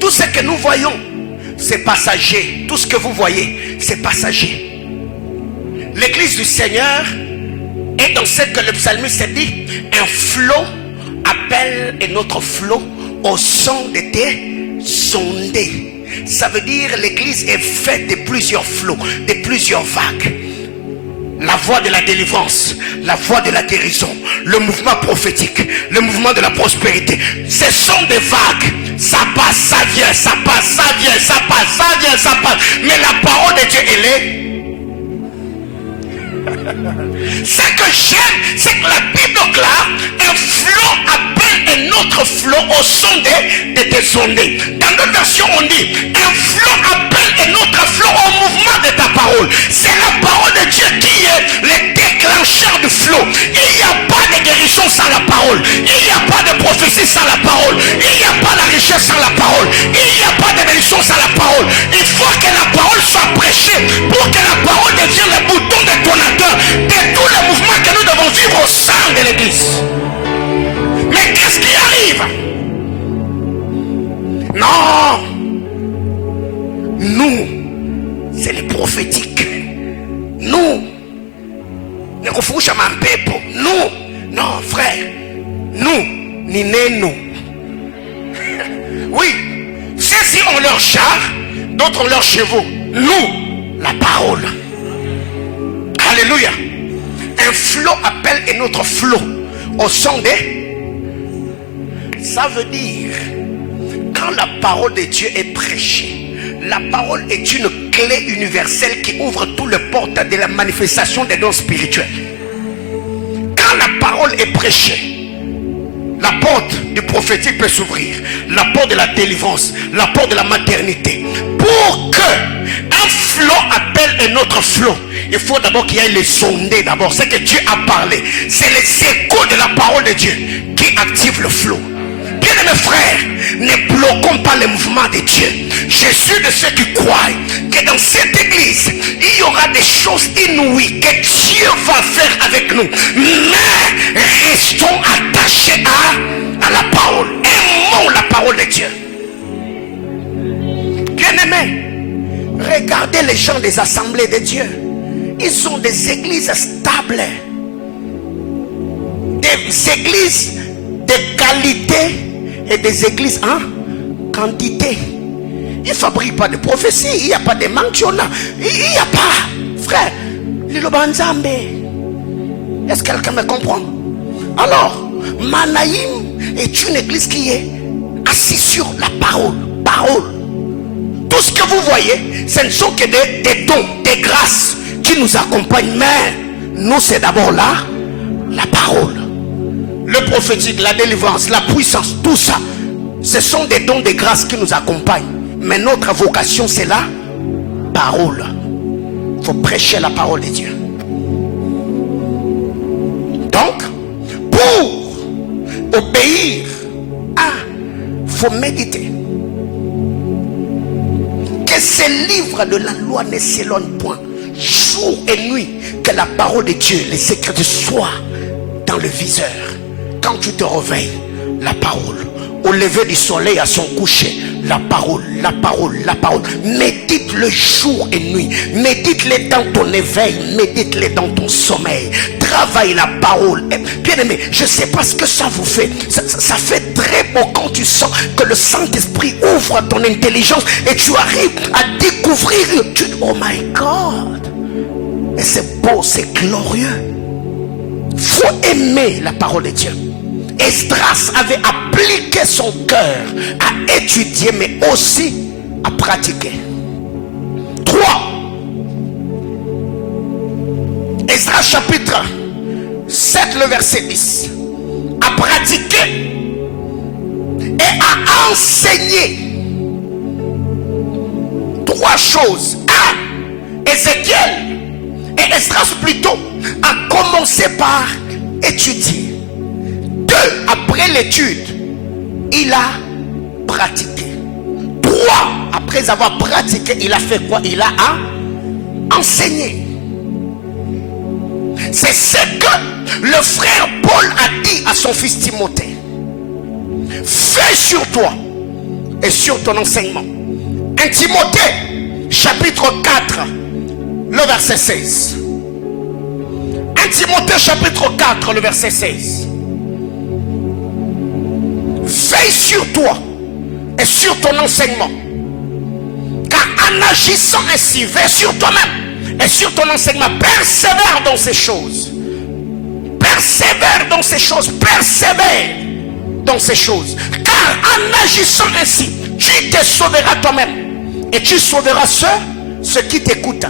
tout ce que nous voyons, c'est passager. Tout ce que vous voyez, c'est passager. L'église du Seigneur est dans ce que le psalmiste dit: un flot appelle un autre flot au son de tes ondées. Ça veut dire l'église est faite de plusieurs flots, de plusieurs vagues. La voie de la délivrance, la voie de la guérison, le mouvement prophétique, le mouvement de la prospérité, ce sont des vagues. Ça passe, ça vient, ça passe, ça vient, ça passe, ça vient, ça passe. Mais la parole de Dieu, elle est... Ce que j'aime, c'est que la Bible déclare: un flot appelle un autre flot au son de tes ondées. Dans d'autres versions, on dit: un flot appelle un autre flot au mouvement de ta parole. C'est la parole de Dieu qui est le déclencheur du flot. Il n'y a pas de guérison sans la parole. Il n'y a pas de prophétie sans la parole. Il n'y a pas de richesse sans la parole. Il n'y a pas de bénédiction sans la parole. Il faut que la parole soit prêchée pour que la parole devienne le bouton détonateur de tous les mouvements que nous devons vivre au sein de l'église. Mais qu'est-ce qui arrive? Non, nous, c'est les prophétiques. Nous, non frère, nous, ni nous. Oui, ceux-ci ont leur char, d'autres ont leurs chevaux. Nous, la parole. Alléluia. Un flot appelle un autre flot au son des... Ça veut dire, quand la parole de Dieu est prêchée, la parole est une clé universelle qui ouvre toutes les portes de la manifestation des dons spirituels. Quand la parole est prêchée, la porte du prophétique peut s'ouvrir, la porte de la délivrance, la porte de la maternité. Pour que un flot appelle un autre flot, il faut d'abord qu'il y ait les sondés. D'abord, c'est que Dieu a parlé. C'est les échos de la parole de Dieu qui activent le flot. Bien-aimés frères, ne bloquons pas le mouvement de Dieu. Je suis de ceux qui croient que dans cette église, il y aura des choses inouïes que Dieu va faire avec nous. Mais restons attachés à la parole. Aimons la parole de Dieu. Bien-aimés, regardez les gens des assemblées de Dieu. Ils sont des églises stables, des églises de qualité et des églises en quantité. Il ne fabrique pas de prophétie. Il n'y a pas de mentionnement. Il n'y a pas. Frère, Lilo Banzambe. Est-ce que quelqu'un me comprend? Alors, Manaïm est une église qui est assise sur la parole. Tout ce que vous voyez, ce ne sont que des dons, des grâces qui nous accompagnent. Mais nous, c'est d'abord là, la parole. Le prophétique, la délivrance, la puissance, tout ça, ce sont des dons, des grâces qui nous accompagnent. Mais notre vocation, c'est la parole. Il faut prêcher la parole de Dieu. Donc, pour obéir, il faut méditer. Que ces livres de la loi ne s'éloignent point, jour et nuit, que la parole de Dieu, les secrets de soi, dans le viseur. Quand tu te réveilles, la parole. Au lever du soleil à son coucher, la parole. Médite-le jour et nuit. Médite-le dans ton éveil. Médite-le dans ton sommeil. Travaille la parole. Bien aimé, je ne sais pas ce que ça vous fait. Ça fait très beau quand tu sens que le Saint-Esprit ouvre ton intelligence et tu arrives à découvrir. Oh my God. Et c'est beau, c'est glorieux. Il faut aimer la parole de Dieu. Esdras avait appliqué son cœur à étudier, mais aussi à pratiquer. 3. Esdras chapitre 7, le verset 10. À pratiquer et à enseigner 3 choses. 1. Ézéchiel et Esdras plutôt a commencé par étudier. 2. Après l'étude, il a pratiqué. 3. Après avoir pratiqué, il a fait quoi? Il a enseigné. C'est ce que le frère Paul a dit à son fils Timothée. Fais sur toi et sur ton enseignement. 1 Timothée chapitre 4, le verset 16. 1 Timothée chapitre 4, le verset 16. Veille sur toi et sur ton enseignement. Car en agissant ainsi, veille sur toi-même et sur ton enseignement. Persévère dans ces choses. Persévère dans ces choses. Persévère dans ces choses. Car en agissant ainsi, tu te sauveras toi-même. Et tu sauveras ceux qui t'écoutent.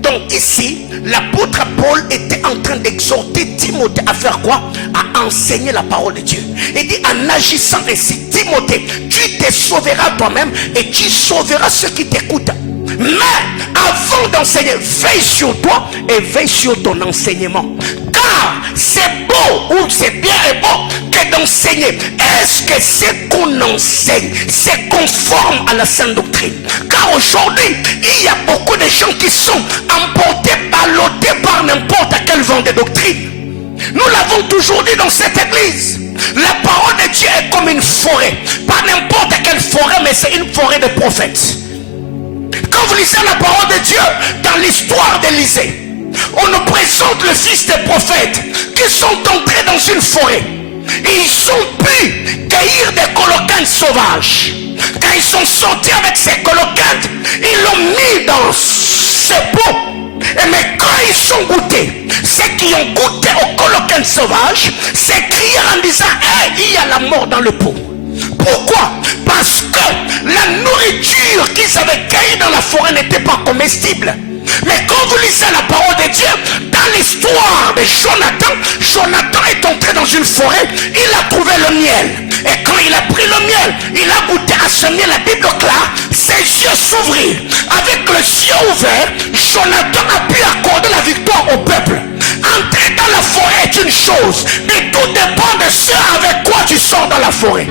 Donc ici, l'apôtre Paul était en train d'exhorter Timothée à faire quoi? À enseigner la parole de Dieu. Il dit en agissant ainsi, Timothée, tu te sauveras toi-même et tu sauveras ceux qui t'écoutent. Mais avant d'enseigner, veille sur toi et veille sur ton enseignement. Car c'est beau ou c'est bien et beau que d'enseigner. Est-ce que ce qu'on enseigne, c'est conforme à la sainte doctrine? Car aujourd'hui, il y a beaucoup de gens qui sont emportés, ballottés par n'importe quel vent de doctrine. Nous l'avons toujours dit dans cette église. La parole de Dieu est comme une forêt. Pas n'importe quelle forêt, mais c'est une forêt de prophètes. Quand vous lisez la parole de Dieu dans l'histoire d'Élisée, on nous présente le fils des prophètes qui sont entrés dans une forêt et ils ont pu cueillir des colocantes sauvages. Quand ils sont sortis avec ces colocantes, ils l'ont mis dans ce pot. Mais quand ils sont goûtés, ceux qui ont goûté aux colocantes sauvages s'écrièrent en disant hey, il y a la mort dans le pot. Pourquoi? Parce que la nourriture qu'ils avaient cueillie dans la forêt n'était pas comestible. Mais quand vous lisez la parole de Dieu, dans l'histoire de Jonathan est entré dans une forêt, il a trouvé le miel. Et quand il a pris le miel, il a goûté à ce miel, la Bible déclare, ses yeux s'ouvrirent. Avec le ciel ouvert, Jonathan a pu accorder la victoire au peuple. Entrer dans la forêt est une chose, mais tout dépend de ce avec quoi tu sors dans la forêt.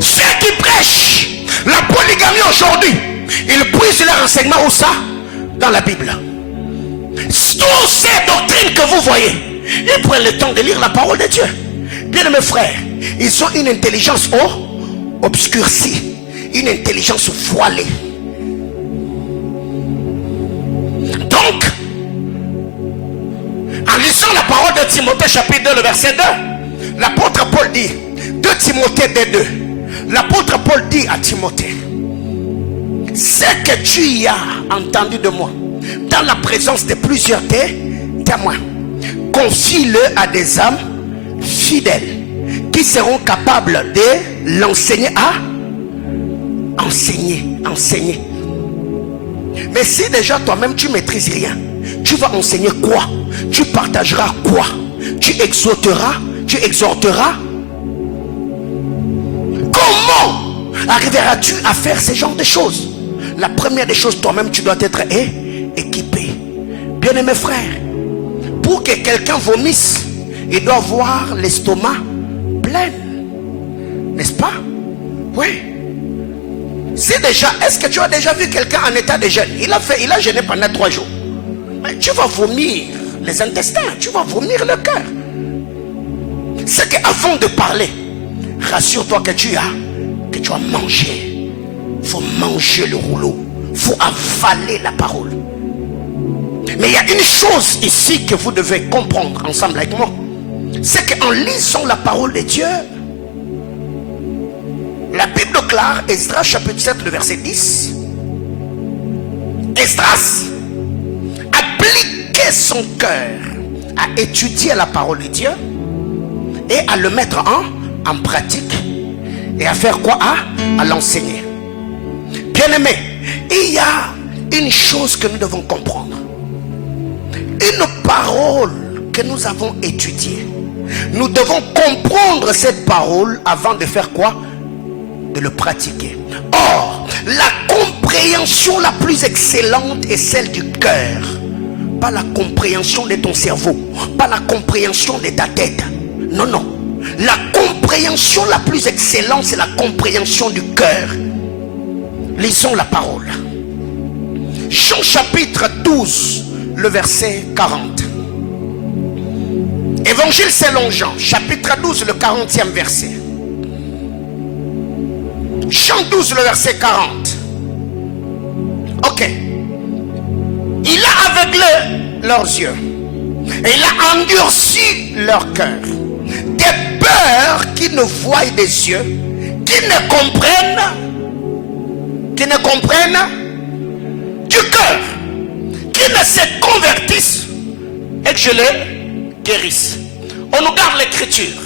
Ceux qui prêchent la polygamie aujourd'hui, ils puisent leur enseignement où ça? Dans la Bible. Toutes ces doctrines que vous voyez, ils prennent le temps de lire la parole de Dieu. Bien mes frères, ils ont une intelligence obscurcie, une intelligence voilée. Donc, en lisant la parole de Timothée chapitre 2, le verset 2, l'apôtre Paul dit, 2 Timothée 2, L'apôtre Paul dit à Timothée, ce que tu y as entendu de moi dans la présence de plusieurs témoins, confie-le à des hommes fidèles qui seront capables de l'enseigner à enseigner. Mais si déjà toi-même tu maîtrises rien, tu vas enseigner quoi? Tu partageras quoi? Tu exhorteras? Comment arriveras-tu à faire ce genre de choses? La première des choses, toi-même tu dois être équipé. Bien-aimé frère, pour que quelqu'un vomisse, il doit avoir l'estomac plein, n'est-ce pas? Oui. C'est déjà, est-ce que tu as déjà vu quelqu'un en état de jeûne? Il a jeûné pendant 3 jours. Mais tu vas vomir les intestins, tu vas vomir le cœur. C'est qu'avant de parler, rassure-toi que tu as mangé. Il faut manger le rouleau. Il faut avaler la parole. Mais il y a une chose ici que vous devez comprendre ensemble avec moi. C'est qu'en lisant la parole de Dieu, la Bible déclare, Esdras chapitre 7, le verset 10. Esdras appliquait son cœur à étudier la parole de Dieu et à le mettre en pratique et à faire quoi? À l'enseigner. Bien aimé, il y a une chose que nous devons comprendre. Une parole que nous avons étudiée, nous devons comprendre cette parole avant de faire quoi? De le pratiquer. Or, la compréhension la plus excellente est celle du cœur, pas la compréhension de ton cerveau, pas la compréhension de ta tête. Non, non. La compréhension la plus excellente, c'est la compréhension du cœur. Lisons la parole. Jean chapitre 12, le verset 40. Évangile selon Jean, chapitre 12, le 40e verset. Jean 12, le verset 40. Ok. Il a aveuglé leurs yeux et il a endurci leur cœur, de peur qu'ils ne voient des yeux, qu'ils ne comprennent du cœur, qu'ils ne se convertissent et que je les guérisse. On nous garde l'écriture.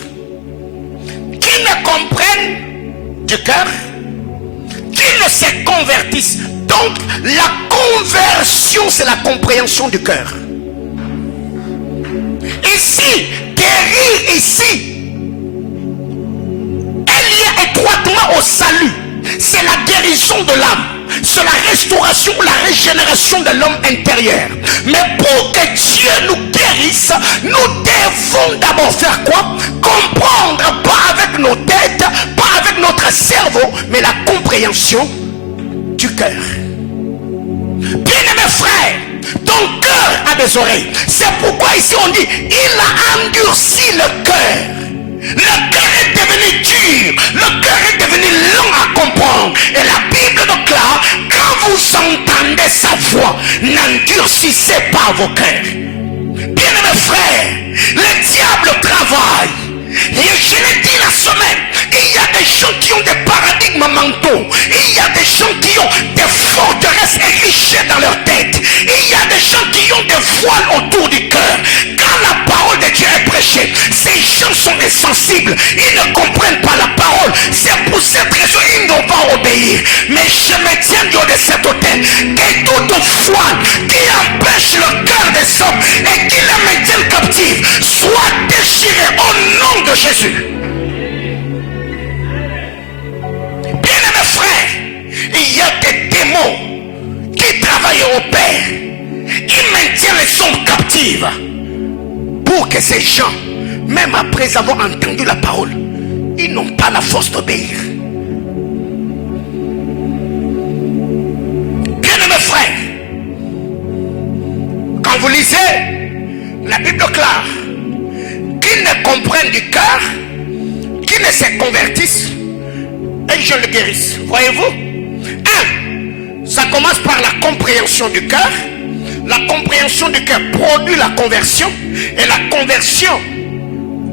Qu'ils ne comprennent du cœur, qu'ils ne se convertissent. Donc la conversion, c'est la compréhension du cœur. Ici, guérir ici est lié étroitement au salut. C'est la guérison de l'âme. C'est la restauration, la régénération de l'homme intérieur. Mais pour que Dieu nous guérisse, nous devons d'abord faire quoi? Comprendre, pas avec nos têtes, pas avec notre cerveau, mais la compréhension du cœur. Bien-aimé frère, ton cœur a des oreilles. C'est pourquoi ici on dit, il a endurci le cœur. Le cœur est devenu dur, le cœur est devenu long à comprendre. Et la Bible déclare, quand vous entendez sa voix, n'endurcissez pas vos cœurs. Bien-aimés frères, le diable travaille. Et je l'ai dit la semaine, il y a des gens qui ont des paradigmes mentaux. Il y a des gens qui ont des forteresses érigées dans leur tête. Il y a des gens qui ont des voiles autour du cœur. Quand la parole de Dieu est prêchée, ces gens sont insensibles. Ils ne comprennent pas la parole. C'est pour cette raison qu'ils n'ont pas obéir. Mais je me tiens du haut de cet autel, que toute voile qui empêche le cœur des hommes et qui les maintiennent captifs soit déchirée au nom de Jésus. Bien-aimés frères, il y a des démons qui travaillent au Père. Ils maintiennent les hommes captifs pour que ces gens, même après avoir entendu la parole, ils n'ont pas la force d'obéir. Bien-aimés frères, quand vous lisez, la Bible déclare qu'ils ne comprennent du cœur, qu'ils ne se convertissent et je le guérisse. Voyez-vous? Ça commence par la compréhension du cœur. La compréhension du cœur produit la conversion et la conversion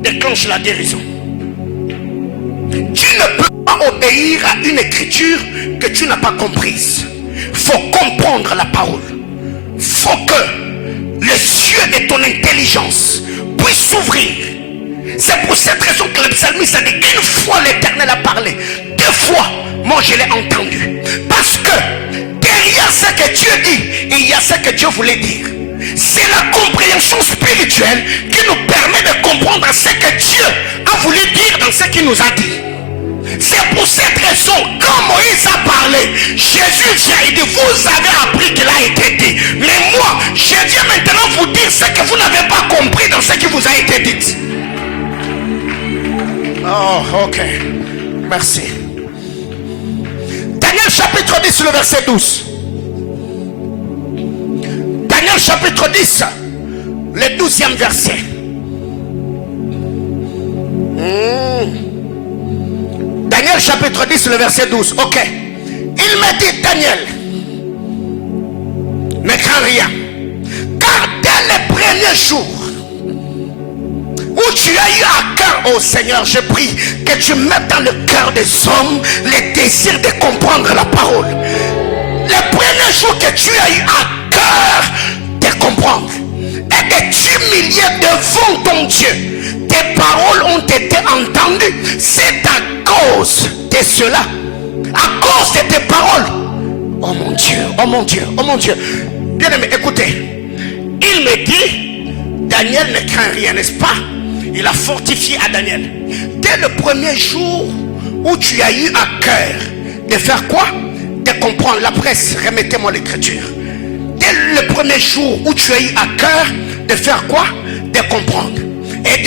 déclenche la guérison. Tu ne peux pas obéir à une écriture que tu n'as pas comprise. Il faut comprendre la parole. Il faut que les yeux de ton intelligence puissent s'ouvrir. C'est pour cette raison que le psalmiste a dit, une fois l'Éternel a parlé, deux fois moi je l'ai entendu. Parce que derrière ce que Dieu dit, il y a ce que Dieu voulait dire. C'est la compréhension spirituelle qui nous permet de comprendre ce que Dieu a voulu dire dans ce qu'il nous a dit. C'est pour cette raison, quand Moïse a parlé, Jésus vient et dit, vous avez appris qu'il a été dit. Mais moi, je viens maintenant vous dire ce que vous n'avez pas compris dans ce qui vous a été dit. Oh, ok. Merci. Daniel chapitre 10, le verset 12. Daniel chapitre 10, le 12e verset. Daniel chapitre 10, le verset 12. Ok. Il me dit, Daniel, ne crains rien. Car dès les premiers jours où tu as eu à cœur, oh Seigneur, je prie que tu mettes dans le cœur des hommes les désirs de comprendre la parole. Les premiers jours que tu as eu à cœur de comprendre et de t'humilier devant ton Dieu, tes paroles ont été entendues. C'est à cause de cela, à cause de tes paroles. Oh mon Dieu, oh mon Dieu, oh mon Dieu. Bien aimé, écoutez. Il me dit, Daniel ne craint rien, n'est-ce pas? Il a fortifié à Daniel. Dès le premier jour où tu as eu à cœur de faire quoi? De comprendre la presse. Remettez-moi l'écriture. Dès le premier jour où tu as eu à cœur de faire quoi? De comprendre et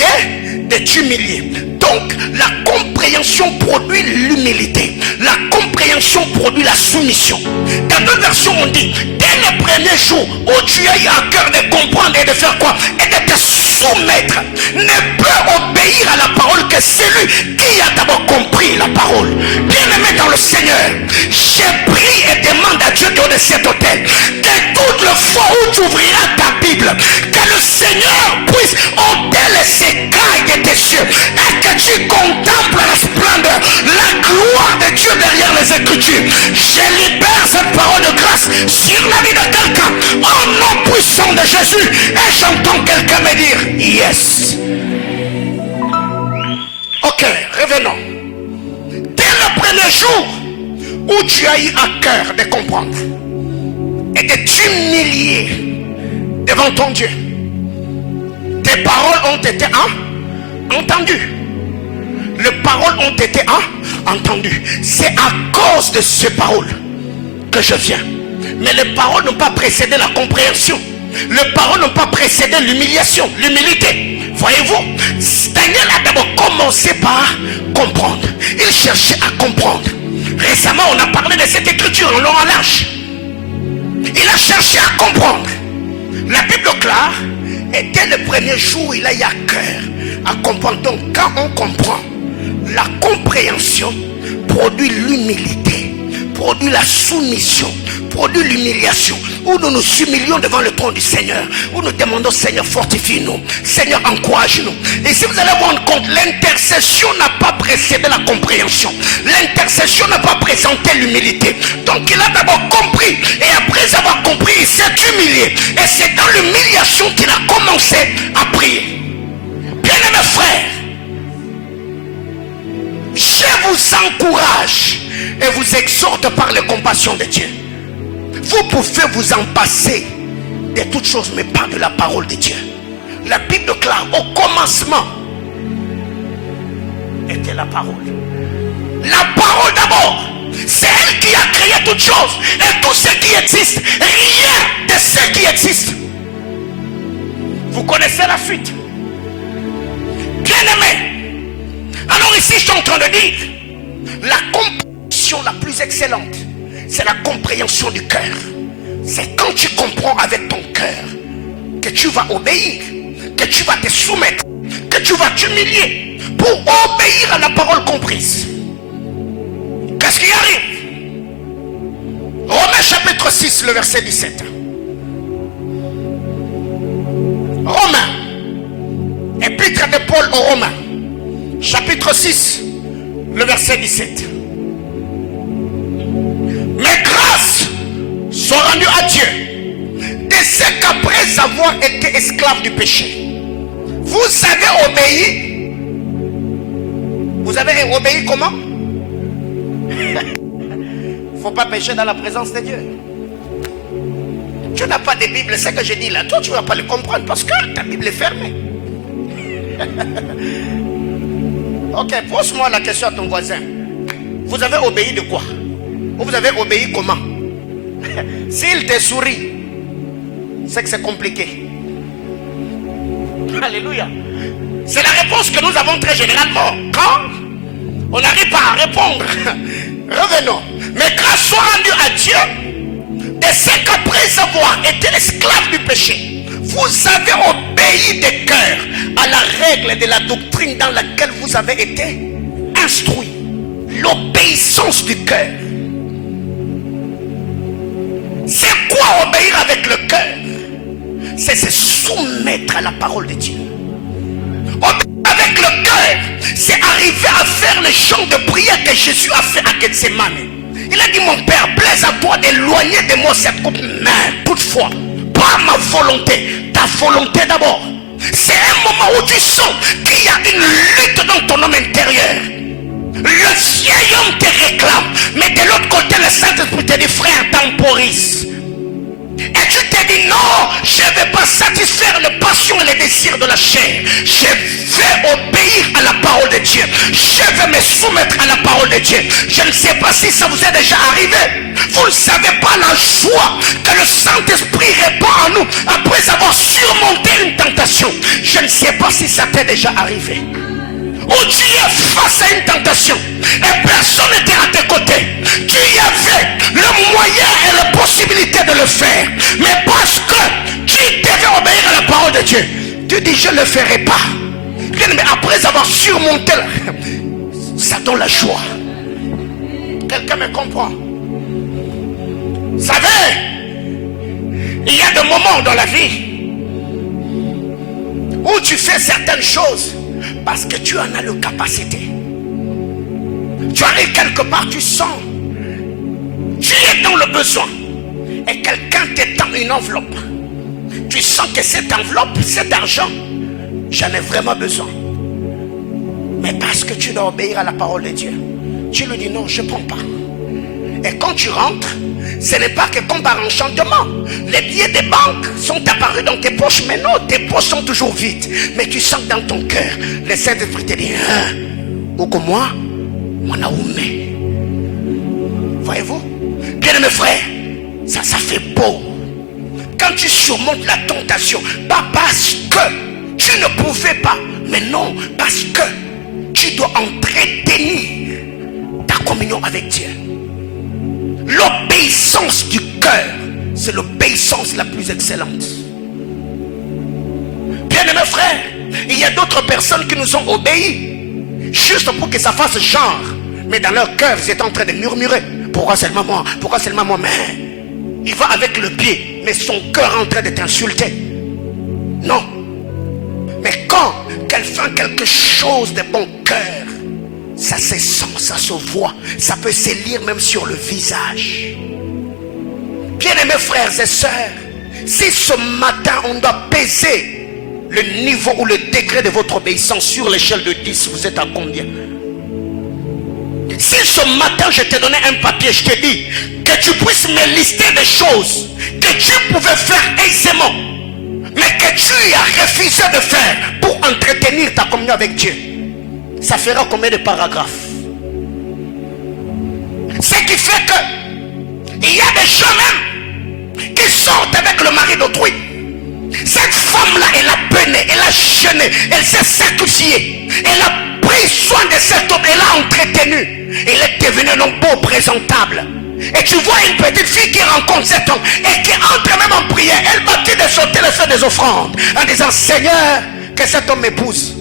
de t'humilier. Donc la compréhension produit l'humilité. La compréhension produit la soumission. Dans d'autres versions on dit, dès le premier jour où tu as eu à cœur de comprendre et de faire quoi? Et de te soumettre. Ne peut obéir à la parole que celui qui a d'abord compris la parole. Bien aimé dans le Seigneur, je prie et demande à Dieu de cet autel que toutes les fois où tu ouvriras ta Bible, que le Seigneur puisse ôter les écailles de tes yeux et que tu contemples la splendeur, la gloire de Dieu derrière les Écritures. Je libère cette parole de grâce sur la vie de quelqu'un au nom puissant de Jésus, et j'entends quelqu'un me dire yes. Ok, revenons. Dès le premier jour où tu as eu à cœur de comprendre et de t'humilier devant ton Dieu, tes paroles ont été entendues. Les paroles ont été entendues. C'est à cause de ces paroles que je viens. Mais les paroles n'ont pas précédé la compréhension. Les paroles n'ont pas précédé l'humiliation, l'humilité. Voyez-vous, Daniel a d'abord commencé par comprendre. Il cherchait à comprendre. Récemment, on a parlé de cette écriture en long en large. Il a cherché à comprendre. La Bible claire, et dès le premier jour, il a eu à cœur à comprendre. Donc, quand on comprend, la compréhension produit l'humilité, produit la soumission, produit l'humiliation, où nous nous humilions devant le trône du Seigneur, où nous demandons, Seigneur, fortifie-nous, Seigneur, encourage-nous. Et si vous allez vous rendre compte, l'intercession n'a pas précédé la compréhension, l'intercession n'a pas présenté l'humilité. Donc il a d'abord compris, et après avoir compris, il s'est humilié, et c'est dans l'humiliation qu'il a commencé à prier. Bien-aimés frères, je vous encourage et vous exhorte par la compassion de Dieu. Vous pouvez vous en passer de toutes choses, mais pas de la parole de Dieu. La Bible déclare, au commencement était la parole. La parole d'abord, c'est elle qui a créé toutes choses. Et tout ce qui existe, rien de ce qui existe. Vous connaissez la suite. Bien aimé. Alors ici, je suis en train de dire, la compréhension la plus excellente, c'est la compréhension du cœur. C'est quand tu comprends avec ton cœur que tu vas obéir, que tu vas te soumettre, que tu vas t'humilier pour obéir à la parole comprise. Qu'est-ce qui arrive? Romains chapitre 6, le verset 17. Romains, épître de Paul aux Romains, chapitre 6, le verset 17. sont rendus à Dieu de ce qu'après avoir été esclaves du péché, vous avez obéi. Vous avez obéi comment? Il ne faut pas pécher dans la présence de Dieu. Tu n'as pas de Bible, c'est ce que je dis là. Toi, tu ne vas pas le comprendre parce que ta Bible est fermée. Ok, pose-moi la question à ton voisin. Vous avez obéi de quoi? Ou vous avez obéi comment? S'il te sourit, c'est que c'est compliqué. Alléluia. C'est la réponse que nous avons très généralement. Quand on n'arrive pas à répondre, revenons. Mais grâce soit rendue à Dieu, de ce qu'après avoir été l'esclave du péché, vous avez obéi de cœur à la règle de la doctrine dans laquelle vous avez été instruit. L'obéissance du cœur. C'est quoi obéir avec le cœur? C'est se soumettre à la parole de Dieu. Obéir avec le cœur, c'est arriver à faire le chant de prière que Jésus a fait à Gethsemane. Il a dit, mon Père, plaise à toi d'éloigner de moi cette coupe, mais toutefois, pas ma volonté, ta volonté d'abord. C'est un moment où tu sens qu'il y a une lutte dans ton homme intérieur. Le vieil homme te réclame, mais de l'autre côté, le Saint-Esprit te dit, frère, temporise. Et tu te dis, non, je ne vais pas satisfaire les passions et les désirs de la chair. Je vais obéir à la parole de Dieu. Je vais me soumettre à la parole de Dieu. Je ne sais pas si ça vous est déjà arrivé. Vous ne savez pas la joie que le Saint-Esprit répand en nous après avoir surmonté une tentation. Je ne sais pas si ça t'est déjà arrivé. Où tu es face à une tentation et personne n'était à tes côtés. Tu y avais le moyen et la possibilité de le faire, mais parce que tu devais obéir à la parole de Dieu, tu dis je ne le ferai pas. Mais après avoir surmonté, ça donne la joie. Quelqu'un me comprend? Vous savez, il y a des moments dans la vie où tu fais certaines choses parce que tu en as la capacité. Tu arrives quelque part, tu sens, tu es dans le besoin et quelqu'un te tend une enveloppe. Tu sens que cette enveloppe, cet argent, j'en ai vraiment besoin. Mais parce que tu dois obéir à la parole de Dieu, tu lui dis non, je ne prends pas. Et quand tu rentres, ce n'est pas que comme par enchantement. Les billets des banques sont apparus dans tes poches, mais non, tes poches sont toujours vides. Mais tu sens dans ton cœur, le Saint-Esprit te dit, ou que moi, mon aoumé. Voyez-vous? Bien mes frères, ça fait beau. Quand tu surmontes la tentation, pas parce que tu ne pouvais pas, mais non, parce que tu dois entretenir ta communion avec Dieu. L'obéissance du cœur, c'est l'obéissance la plus excellente. Bien mes frères, il y a d'autres personnes qui nous ont obéi juste pour que ça fasse genre, mais dans leur cœur ils étaient en train de murmurer. Pourquoi seulement moi? Pourquoi seulement moi? Mais il va avec le pied, mais son cœur est en train de t'insulter. Non. Mais quand quelqu'un fait quelque chose de bon cœur, ça se sent, ça se voit, ça peut se lire même sur le visage. Bien-aimés frères et sœurs, si ce matin on doit peser le niveau ou le degré de votre obéissance sur l'échelle de 10, vous êtes à combien? Si ce matin je te donnais un papier, je te dis que tu puisses me lister des choses que tu pouvais faire aisément, mais que tu as refusé de faire pour entretenir ta communion avec Dieu, ça fera combien de paragraphes? Ce qui fait que il y a des gens même qui sortent avec le mari d'autrui. Cette femme-là, elle a peiné, elle a jeûné, elle s'est sacrifiée, elle a pris soin de cet homme, elle l'a entretenu. Elle est devenue un homme beau, présentable. Et tu vois une petite fille qui rencontre cet homme et qui entre même en prière. Elle bâtit de sauter le feu des offrandes en disant, Seigneur, que cet homme m'épouse.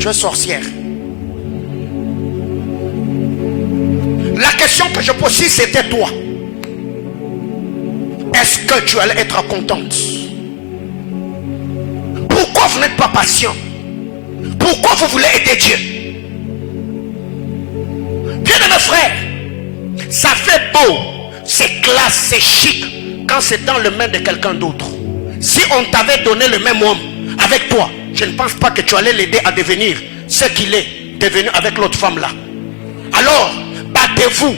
Tu es sorcière. La question que je pose ici, c'était toi. Est-ce que tu allais être contente? Pourquoi vous n'êtes pas patient? Pourquoi vous voulez aider Dieu? Bien mes frères, ça fait beau c'est classe, c'est chic quand c'est dans les mains de quelqu'un d'autre. Si on t'avait donné le même homme avec toi, je ne pense pas que tu allais l'aider à devenir ce qu'il est devenu avec l'autre femme là. Alors, battez-vous.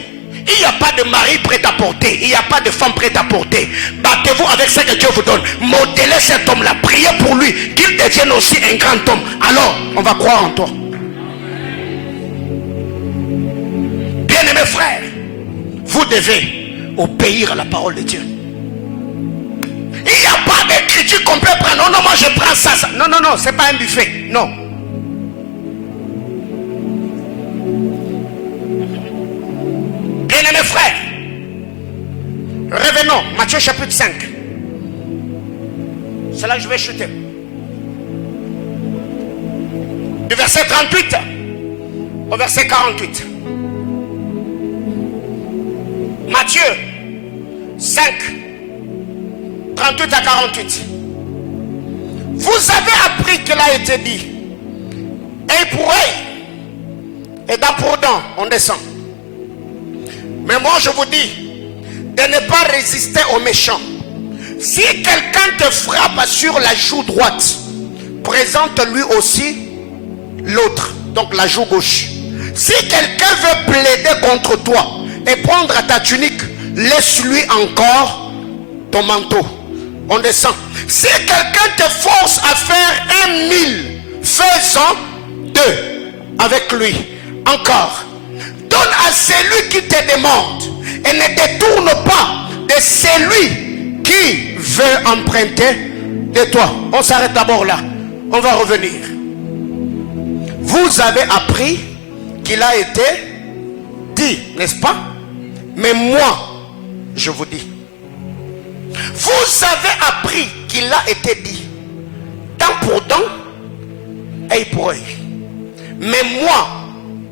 Il n'y a pas de mari prêt à porter. Il n'y a pas de femme prête à porter. Battez-vous avec ce que Dieu vous donne. Modelez cet homme-là. Priez pour lui. Qu'il devienne aussi un grand homme. Alors, on va croire en toi. Bien-aimés frères, vous devez obéir à la parole de Dieu. Il n'y a pas d'écriture qu'on peut prendre. Non, non, moi je prends ça, ça. Non, non, non, c'est pas un buffet. Non. Bien-aimés frères, revenons, Matthieu chapitre 5. C'est là que je vais chuter. Du verset 38 au verset 48. Matthieu 5, 38 à 48. Vous avez appris qu'il a été dit, œil pour œil et dent pour dent, on descend. Mais moi je vous dis de ne pas résister aux méchants. Si quelqu'un te frappe sur la joue droite, présente-lui aussi l'autre, donc la joue gauche. Si quelqu'un veut plaider contre toi et prendre ta tunique, laisse-lui encore ton manteau. On descend. Si quelqu'un te force à faire 1000, fais-en 2 avec lui. Encore. Donne à celui qui te demande et ne détourne pas de celui qui veut emprunter de toi. On s'arrête d'abord là. On va revenir. Vous avez appris qu'il a été dit, n'est-ce pas? Mais moi, je vous dis. Vous avez appris qu'il a été dit, dent pour dent, œil pour œil. Mais moi,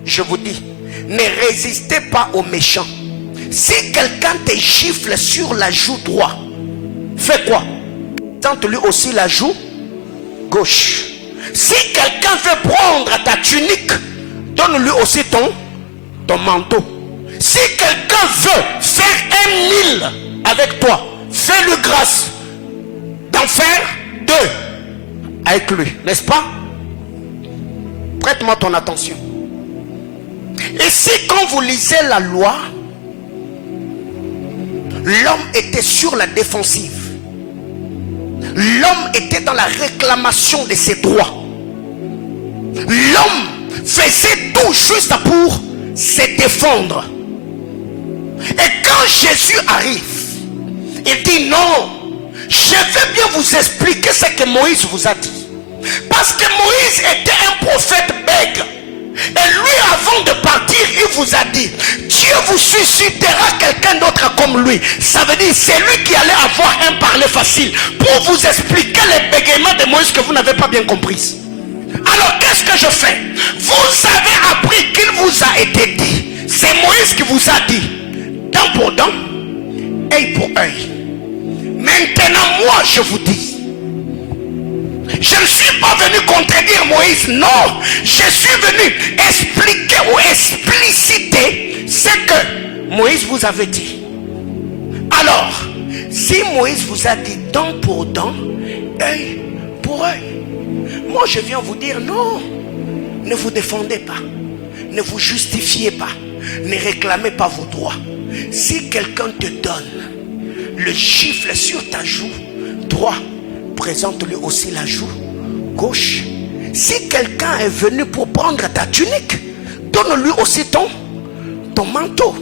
je vous dis, ne résistez pas aux méchants. Si quelqu'un te gifle sur la joue droite, fais quoi? Tente-lui aussi la joue gauche. Si quelqu'un veut prendre ta tunique, donne-lui aussi ton manteau. Si quelqu'un veut faire 1000 avec toi, fais-lui grâce d'en faire 2 avec lui, n'est-ce pas? Prête-moi ton attention. Et si quand vous lisez la loi, l'homme était sur la défensive, l'homme était dans la réclamation de ses droits, l'homme faisait tout juste pour se défendre. Et quand Jésus arrive, il dit non, je vais bien vous expliquer ce que Moïse vous a dit. Parce que Moïse était un prophète bègue. Et lui, avant de partir, il vous a dit, Dieu vous suscitera quelqu'un d'autre comme lui. Ça veut dire, c'est lui qui allait avoir un parler facile pour vous expliquer les bégaiements de Moïse que vous n'avez pas bien compris. Alors, qu'est-ce que je fais? Vous avez appris qu'il vous a été dit. C'est Moïse qui vous a dit, dent pour dent, œil pour œil. Maintenant, moi, je vous dis, je ne suis pas venu contredire Moïse, non. Je suis venu expliquer ou expliciter ce que Moïse vous avait dit. Alors, si Moïse vous a dit dent pour dent, œil pour œil, moi je viens vous dire non. Ne vous défendez pas, ne vous justifiez pas, ne réclamez pas vos droits. Si quelqu'un te donne le gifle sur ta joue droite, présente-lui aussi la joue gauche. Si quelqu'un est venu pour prendre ta tunique, donne-lui aussi ton manteau.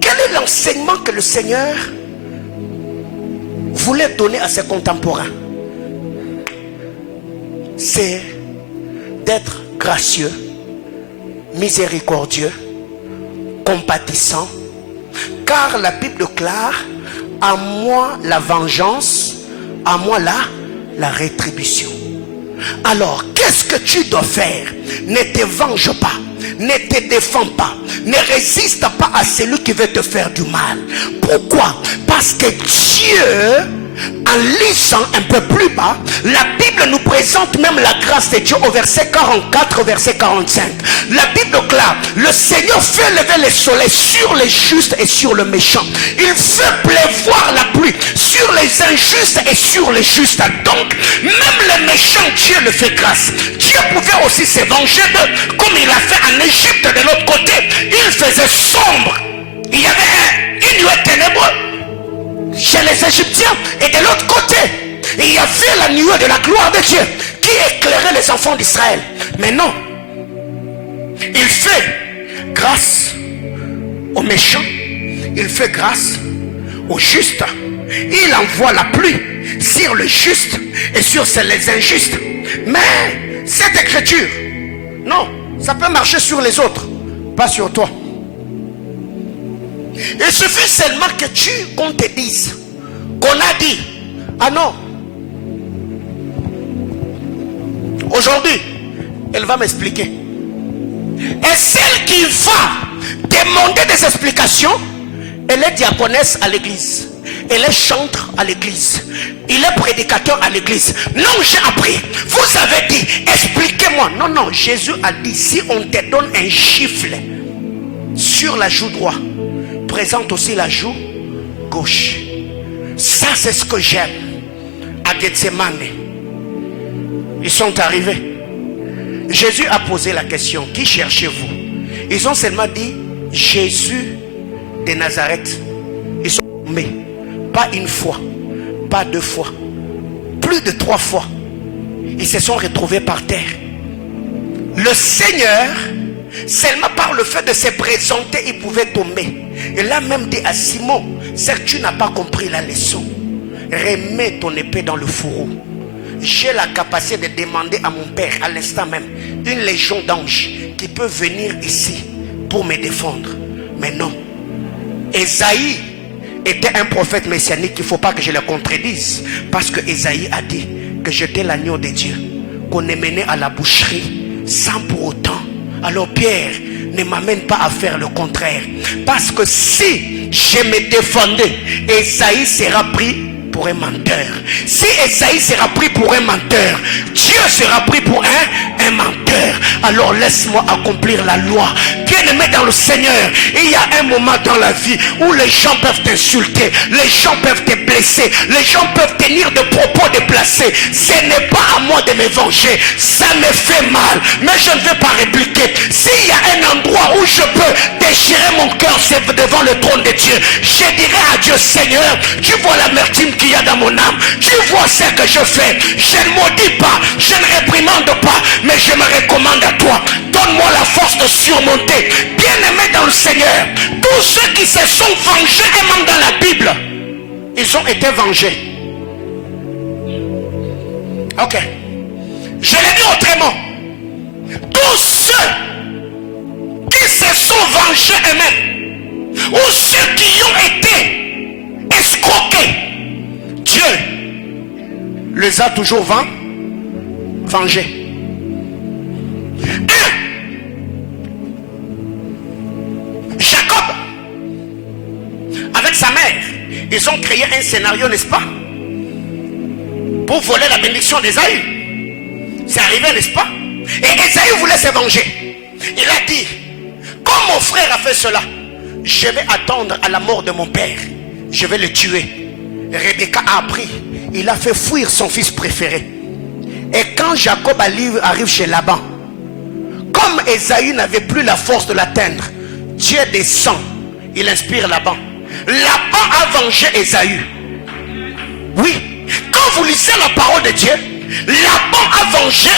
Quel est l'enseignement que le Seigneur voulait donner à ses contemporains? C'est d'être gracieux, miséricordieux, compatissant, car la Bible déclare, à moi la vengeance, à moi la rétribution. Alors, qu'est-ce que tu dois faire? Ne te venge pas, ne te défends pas, ne résiste pas à celui qui veut te faire du mal. Pourquoi? Parce que Dieu en lisant un peu plus bas, la Bible nous présente même la grâce de Dieu au verset 44, au verset 45. La Bible déclare, le Seigneur fait lever le soleil sur les justes et sur le méchant. Il fait pleuvoir la pluie sur les injustes et sur les justes. Donc, même les méchants, Dieu le fait grâce. Dieu pouvait aussi se venger d'eux, comme il a fait en Égypte de l'autre côté. Il faisait sombre. Il y avait une nuée ténébreuse chez les Égyptiens, et de l'autre côté il y avait la nuée de la gloire de Dieu qui éclairait les enfants d'Israël. Mais non, il fait grâce aux méchants, il fait grâce aux justes. Il envoie la pluie sur les justes et sur les injustes. Mais cette écriture, non, ça peut marcher sur les autres, pas sur toi. Il suffit seulement que qu'on te dise, qu'on a dit, ah non, aujourd'hui, elle va m'expliquer. Et celle qui va demander des explications, elle est diaconesse à l'église, elle est chantre à l'église, il est prédicateur à l'église. Non, j'ai appris, vous avez dit, expliquez-moi. Non, non, Jésus a dit, si on te donne un gifle sur la joue droite, présente aussi la joue gauche. Ça, c'est ce que j'aime. À Gethsemane, ils sont arrivés. Jésus a posé la question, qui cherchez-vous? Ils ont seulement dit Jésus de Nazareth. Ils sont tombés, pas une fois, pas deux fois, plus de 3 fois. Ils se sont retrouvés par terre. Le Seigneur, seulement par le fait de se présenter, il pouvait tomber. Il a même dit à Simon, certes tu n'as pas compris la leçon, remets ton épée dans le fourreau. J'ai la capacité de demander à mon Père à l'instant même une légion d'anges qui peut venir ici pour me défendre. Mais non, Ésaïe était un prophète messianique. Il ne faut pas que je le contredise, parce que Ésaïe a dit que j'étais l'agneau de Dieu qu'on est mené à la boucherie sans pour autant. Alors Pierre ne m'amène pas à faire le contraire, parce que si je me défendais, Ésaïe sera pris pour un menteur. Si Ésaïe sera pris pour un menteur, Dieu sera pris pour un menteur. Alors laisse-moi accomplir la loi. Bien-aimé dans le Seigneur, il y a un moment dans la vie où les gens peuvent t'insulter, les gens peuvent te blesser, les gens peuvent tenir de propos déplacés. Ce n'est pas à moi de me venger, ça me fait mal, mais je ne vais pas répliquer. S'il y a un endroit où je peux déchirer mon cœur, c'est devant le trône de Dieu. Je dirai à Dieu, Seigneur, tu vois l'amertume qu'il y a dans mon âme, tu vois ce que je fais. Je ne maudis pas, je ne réprimande pas, mais je me recommande à toi. Donne-moi la force de surmonter. Bien-aimé dans le Seigneur, tous ceux qui se sont vengés, et même dans la Bible, ils ont été vengés. Ok, je l'ai dit autrement. Tous ceux qui se sont vengés eux-mêmes, ou ceux qui ont été escroqués, Dieu les a toujours vengés. Jacob, avec sa mère, ils ont créé un scénario, n'est-ce pas, pour voler la bénédiction d'Ésaü. C'est arrivé, n'est-ce pas? Et Ésaü voulait se venger. Il a dit, comme mon frère a fait cela, je vais attendre à la mort de mon père, je vais le tuer. Rebecca a appris, il a fait fuir son fils préféré. Et quand Jacob arrive chez Laban, comme Ésaü n'avait plus la force de l'atteindre, Dieu descend, il inspire Laban. Laban a vengé Ésaü. Oui, quand vous lisez la parole de Dieu, Laban a vengé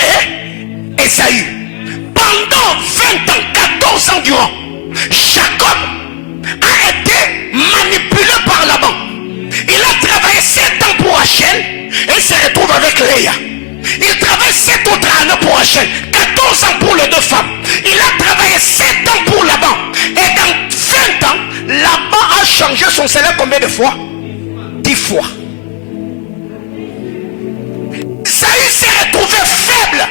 Ésaü. Pendant 20 ans, 14 ans durant, Jacob a été manipulé par Laban. Il a travaillé 7 ans pour Rachel et se retrouve avec Léa. Il travaille 7 autres années pour Rachel, 14 ans pour les 2 femmes. Il a travaillé 7 ans pour Laban. Et dans 20 ans, Laban a changé son salaire combien de fois? 10 fois. Ésaü s'est retrouvé faible.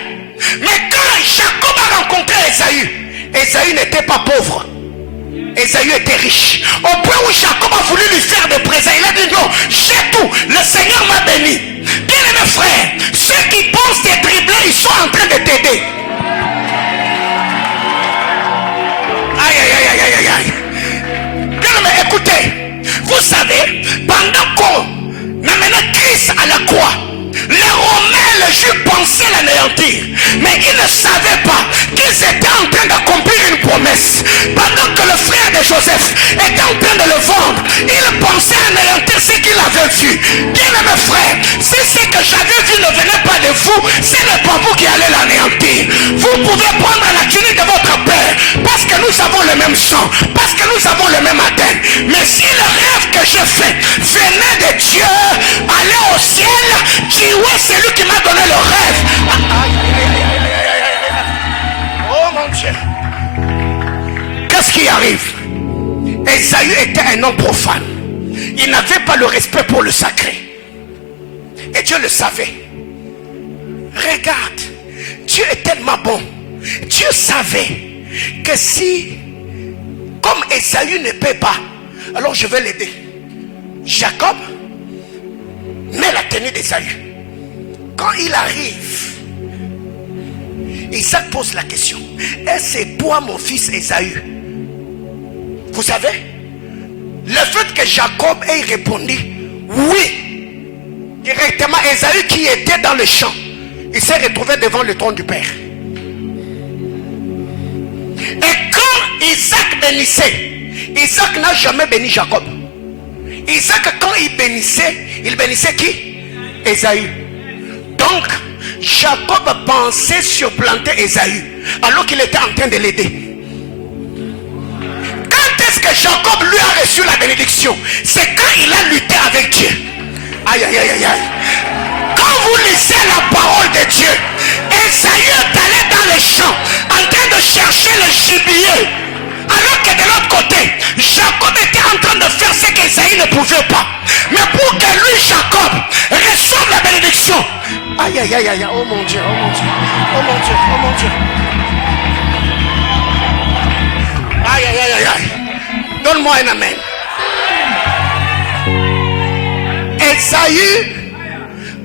Mais quand Jacob a rencontré Ésaü, Ésaü n'était pas pauvre. Ésaü Esaü était riche. Au point où Jacob a voulu lui faire des présents. Il a dit non, j'ai tout. Le Seigneur m'a béni. Bien aimé frère, ceux qui pensent te dribbler, ils sont en train de t'aider. Aïe, aïe, aïe, aïe, aïe, aïe. Bien aimé, écoutez, vous savez, pendant qu'on amenait Christ à la croix, les Romains, les Juifs pensaient l'anéantir, mais ils ne savaient pas qu'ils étaient en train d'accomplir une promesse. Pendant que le frère de Joseph était en train de le vendre, il pensait anéantir ce qu'il avait vu. Bien aimé frère, si ce que j'avais vu ne venait pas de vous, ce n'est pas vous qui allez l'anéantir. Vous pouvez prendre la tunique de votre père, parce que nous avons le même sang, parce que nous avons le même ADN. Mais si le rêve que je fais venait de Dieu, aller au ciel, ouais, c'est lui qui m'a donné le rêve. Oh mon Dieu. Qu'est-ce qui arrive? Esaü était un homme profane. Il n'avait pas le respect pour le sacré. Et Dieu le savait. Regarde, Dieu est tellement bon. Dieu savait que si, comme Esaü ne paie pas, alors je vais l'aider. Jacob met la tenue d'Esaü. Quand il arrive, Isaac pose la question: est-ce c'est toi mon fils Esaü? Vous savez, le fait que Jacob ait répondu oui, directement, Esaü qui était dans le champ, il s'est retrouvé devant le trône du Père. Et quand Isaac bénissait, Isaac n'a jamais béni Jacob. Isaac, quand il bénissait qui? Esaü. Donc, Jacob pensait surplanter Esaü alors qu'il était en train de l'aider. Quand est-ce que Jacob lui a reçu la bénédiction? C'est quand il a lutté avec Dieu. Aïe, aïe, aïe, aïe, aïe. Quand vous lisez la parole de Dieu, Esaü est allé dans les champs en train de chercher le gibier, alors que de l'autre côté, Jacob était en train de faire ce qu'Esaü ne pouvait pas. Mais pour que lui, Jacob, reçoive la bénédiction. Aïe, aïe, aïe, aïe, oh mon Dieu, oh mon Dieu, oh mon Dieu, oh mon Dieu. Aïe, aïe, aïe, aïe, aïe. Donne-moi un amen. Esaü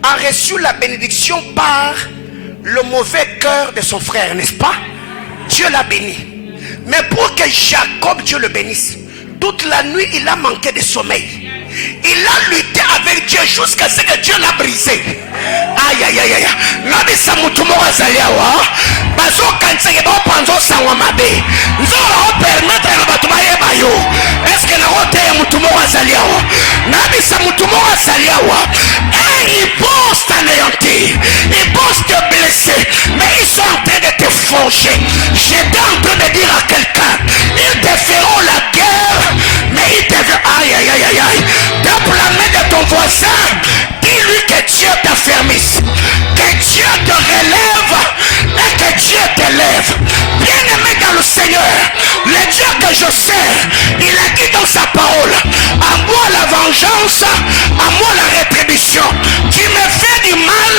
a reçu la bénédiction par le mauvais cœur de son frère, n'est-ce pas? Dieu l'a béni. Mais pour que Jacob, Dieu le bénisse, toute la nuit, il a manqué de sommeil. Il a lutté avec Dieu jusqu'à ce que Dieu l'a brisé. Aïe, aïe, aïe, aïe. Nabisa mutumo azaliawa. Bazo kansege ba panzo sangwa mabe. Nzora o permettre na batu bayeba yo. Est-ce que na rote mutumo azaliawa? Nabisa mutumo azaliawa. Et ils pensent t'anéantir. Ils pensent te blesser. Mais ils sont en train de te forger. J'étais en train de dire à quelqu'un, ils te feront la guerre, mais ils te verront. Aïe, aïe, aïe, aïe, aïe. Tape la main de ton voisin. Dis-lui que Dieu t'affermisse, que Dieu te relève et que Dieu t'élève. Bien aimé dans le Seigneur, le Dieu que je sers, il a dit dans sa parole: à moi la vengeance, à moi la rétribution. Tu me fais du mal,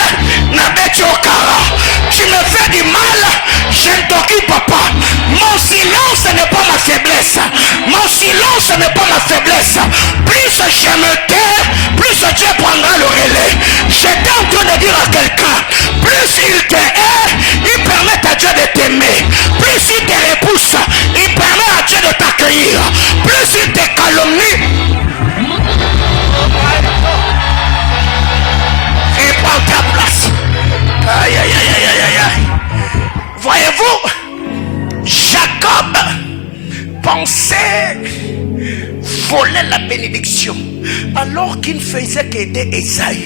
n'abeti au cara. Tu me fais du mal, je ne t'occupe pas. Mon silence n'est pas ma faiblesse. Mon silence n'est pas ma faiblesse. Plus je me tais, plus Dieu prendra le relais. J'étais en train de dire à quelqu'un, plus il te hait, il permet à Dieu de t'aimer. Plus il te repousse, il permet à Dieu de t'accueillir. Plus il te calomnie, il prend ta place. Aïe, aïe, aïe, aïe, aïe, aïe. Voyez-vous, Jacob pensait voler la bénédiction alors qu'il ne faisait qu'aider Esaü.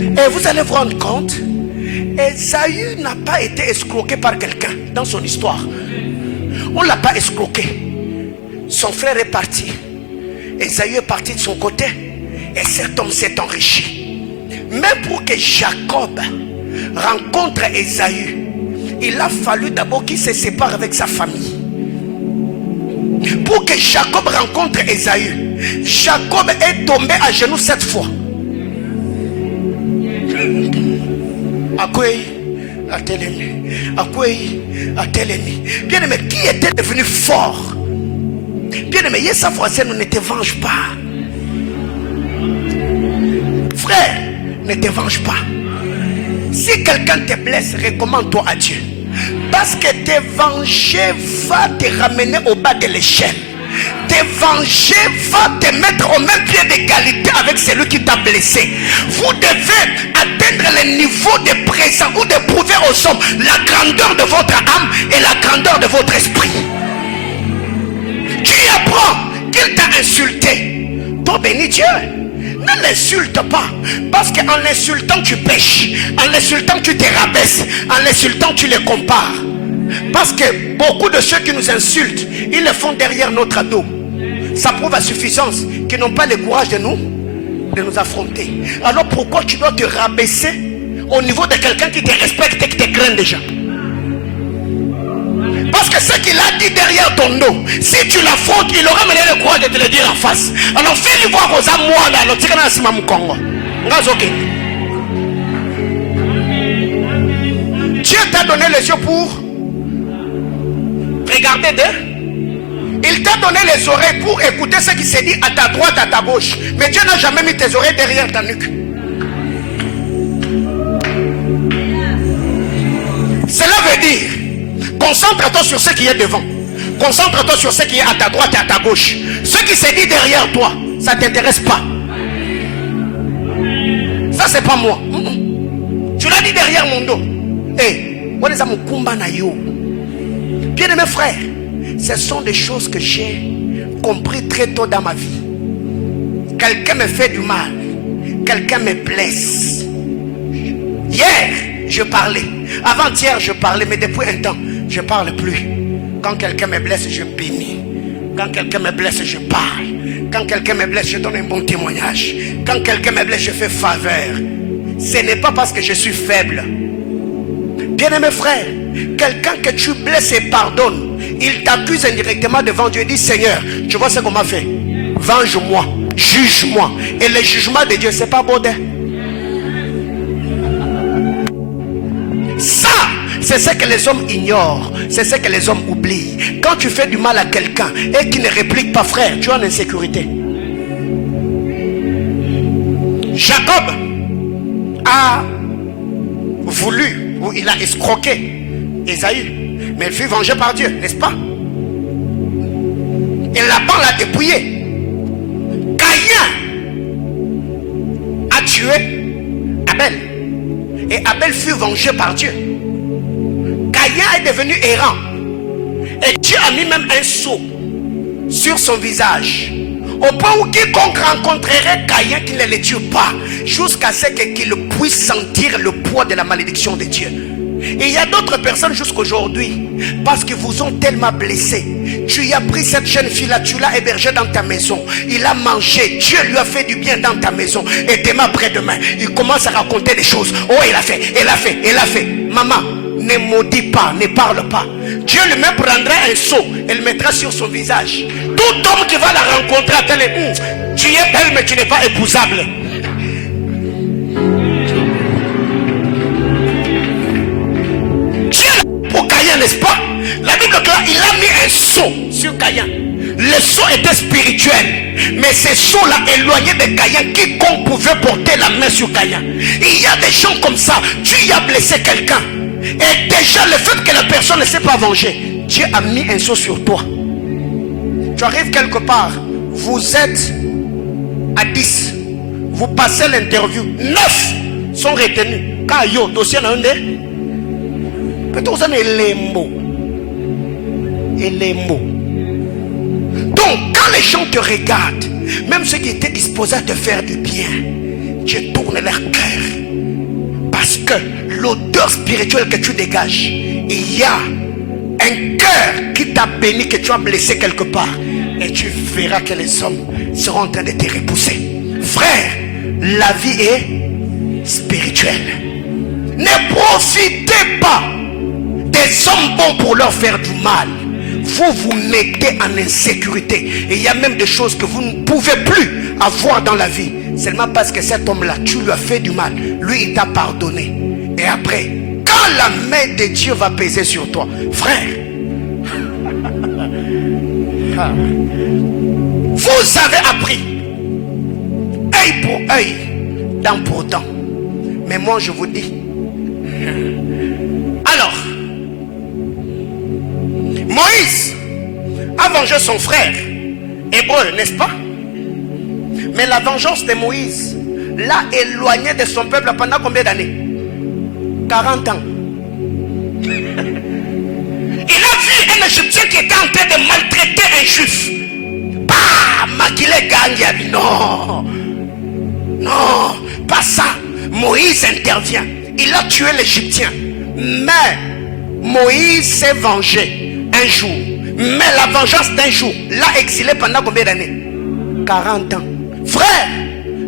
Et vous allez vous rendre compte, Esaü n'a pas été escroqué par quelqu'un dans son histoire. On ne l'a pas escroqué. Son frère est parti. Esaü est parti de son côté et cet homme s'est enrichi. Même pour que Jacob rencontre Esaü, il a fallu d'abord qu'il se sépare avec sa famille. Pour que Jacob rencontre Esaü, Jacob est tombé à genoux 7 fois. Akwei, à tel ennemi, à quoi à tel ennemi. Bien aimé, qui était devenu fort? Bien aimé, sa voisin ne te venge pas. Frère, ne te venge pas. Si quelqu'un te blesse, recommande-toi à Dieu. Parce que te venger va te ramener au bas de l'échelle. Te venger va te mettre au même pied d'égalité avec celui qui t'a blessé. Vous devez atteindre le niveau de présence ou de prouver aux hommes la grandeur de votre âme et la grandeur de votre esprit. Tu apprends qu'il t'a insulté. Toi, bénis Dieu. Ne l'insulte pas. Parce qu'en l'insultant, tu pêches. En l'insultant, tu te rabaisses. En l'insultant, tu les compares. Parce que beaucoup de ceux qui nous insultent, ils le font derrière notre dos. Ça prouve à suffisance qu'ils n'ont pas le courage de nous affronter. Alors pourquoi tu dois te rabaisser au niveau de quelqu'un qui te respecte et qui te craint déjà? Parce que ce qu'il a dit derrière ton dos, si tu l'affrontes, il aura mené le courage de te le dire en face. Alors fais-lui voir aux amours là, Dieu t'a donné les yeux pour regarder d'eux. Il t'a donné les oreilles pour écouter ce qui se dit à ta droite, à ta gauche. Mais Dieu n'a jamais mis tes oreilles derrière ta nuque. Cela veut dire, concentre-toi sur ce qui est devant. Concentre-toi sur ce qui est à ta droite et à ta gauche. Ce qui se dit derrière toi, ça ne t'intéresse pas. Ça, c'est pas moi. Tu l'as dit derrière mon dos. Bien aimé frère, ce sont des choses que j'ai compris très tôt dans ma vie. Quelqu'un me fait du mal, quelqu'un me blesse. Hier, je parlais. Avant-hier, je parlais, mais depuis un temps, je ne parle plus. Quand quelqu'un me blesse, je bénis. Quand quelqu'un me blesse, je parle. Quand quelqu'un me blesse, je donne un bon témoignage. Quand quelqu'un me blesse, je fais faveur. Ce n'est pas parce que je suis faible. Bien-aimé frère, quelqu'un que tu blesses et pardonnes, il t'accuse indirectement devant Dieu et dit: Seigneur, tu vois ce qu'on m'a fait, venge-moi, juge-moi. Et le jugement de Dieu, c'est pas bon. Ça, c'est ce que les hommes ignorent, c'est ce que les hommes oublient. Quand tu fais du mal à quelqu'un et qu'il ne réplique pas, frère, tu es en insécurité. Jacob a voulu, ou il a escroqué Ésaü, mais il fut vengé par Dieu, n'est-ce pas? Et Laban l'a dépouillé. Caïn a tué Abel, et Abel fut vengé par Dieu. Caïn est devenu errant, et Dieu a mis même un sceau sur son visage, au point où quiconque rencontrerait Caïn, qu'il ne le tue pas, jusqu'à ce qu'il puisse sentir le poids de la malédiction de Dieu. Et il y a d'autres personnes jusqu'aujourd'hui, parce qu'ils vous ont tellement blessé. Tu y as pris cette jeune fille-là, tu l'as hébergée dans ta maison. Il a mangé, Dieu lui a fait du bien dans ta maison. Et demain après-demain, il commence à raconter des choses. Oh, il a fait, il a fait, il a fait. Maman, ne maudis pas, ne parle pas. Dieu lui-même prendra un seau et le mettra sur son visage. Tout homme qui va la rencontrer, tu es belle mais tu n'es pas épousable. Pour Caïn, n'est-ce pas? La Bible claire, il a mis un sceau sur Caïn. Le sceau était spirituel, mais ce sceau-là éloigné de Caïn, quiconque pouvait porter la main sur Caïn. Il y a des gens comme ça, tu y as blessé quelqu'un, et déjà le fait que la personne ne s'est pas vengée, Dieu a mis un sceau sur toi. Tu arrives quelque part, vous êtes à 10, vous passez l'interview, 9 sont retenus. Kayo, dossier na unde. Peut-être que les mots. Et les mots. Donc, quand les gens te regardent, même ceux qui étaient disposés à te faire du bien, Dieu tourne leur cœur. Parce que l'odeur spirituelle que tu dégages, il y a un cœur qui t'a béni, que tu as blessé quelque part. Et tu verras que les hommes seront en train de te repousser. Frère, la vie est spirituelle. Ne profitez pas des hommes bons pour leur faire du mal. Vous vous mettez en insécurité. Et il y a même des choses que vous ne pouvez plus avoir dans la vie. Seulement parce que cet homme-là, tu lui as fait du mal. Lui, il t'a pardonné. Et après, quand la main de Dieu va peser sur toi, frère. Vous avez appris œil pour œil, dent pour dent. Mais moi je vous dis, alors Moïse a vengé son frère hébreu, n'est-ce pas? Mais la vengeance de Moïse l'a éloigné de son peuple pendant combien d'années? 40 ans. Il a vu un Égyptien qui était en train de maltraiter un juif. Non, non, pas ça. Moïse intervient. Il a tué l'Égyptien. Mais Moïse s'est vengé un jour. Mais la vengeance d'un jour l'a exilé pendant combien d'années? 40 ans. Frère,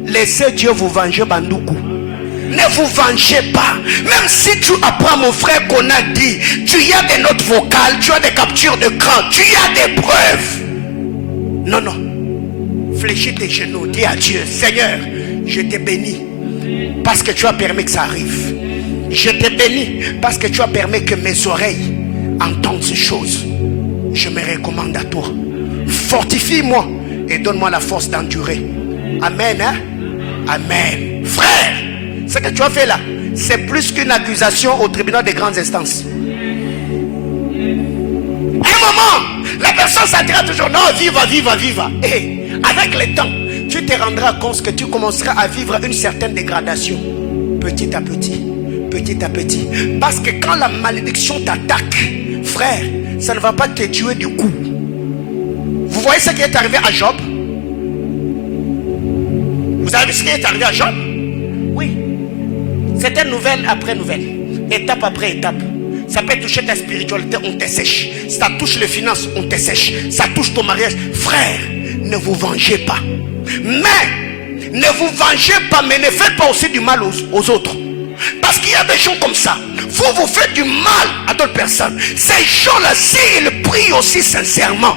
laissez Dieu vous venger, Bandoukou. Ne vous vengez pas. Même si tu apprends, mon frère, qu'on a dit, tu y as des notes vocales, tu as des captures de cran, tu y as des preuves. Non, non. Fléchis tes genoux, dis à Dieu, Seigneur, je t'ai béni parce que tu as permis que ça arrive. Je t'ai béni parce que tu as permis que mes oreilles entendent ces choses. Je me recommande à toi. Fortifie-moi et donne-moi la force d'endurer. Amen, hein? Amen. Frère, ce que tu as fait là, c'est plus qu'une accusation au tribunal des grandes instances. À un moment, la personne s'attira toujours, non, viva, viva, viva. Et avec le temps, tu te rendras compte que tu commenceras à vivre une certaine dégradation. Petit à petit, petit à petit. Parce que quand la malédiction t'attaque, frère, ça ne va pas te tuer du coup. Vous voyez ce qui est arrivé à Job? Vous avez vu ce qui est arrivé à Job? Oui. C'était nouvelle après nouvelle, étape après étape. Ça peut toucher ta spiritualité, on te sèche. Ça touche les finances, on te sèche. Ça touche ton mariage. Frère, ne vous vengez pas. Mais, ne vous vengez pas, mais ne faites pas aussi du mal aux autres. Parce qu'il y a des gens comme ça. Vous faites du mal à d'autres personnes. Ces gens-là, s'ils prient aussi sincèrement,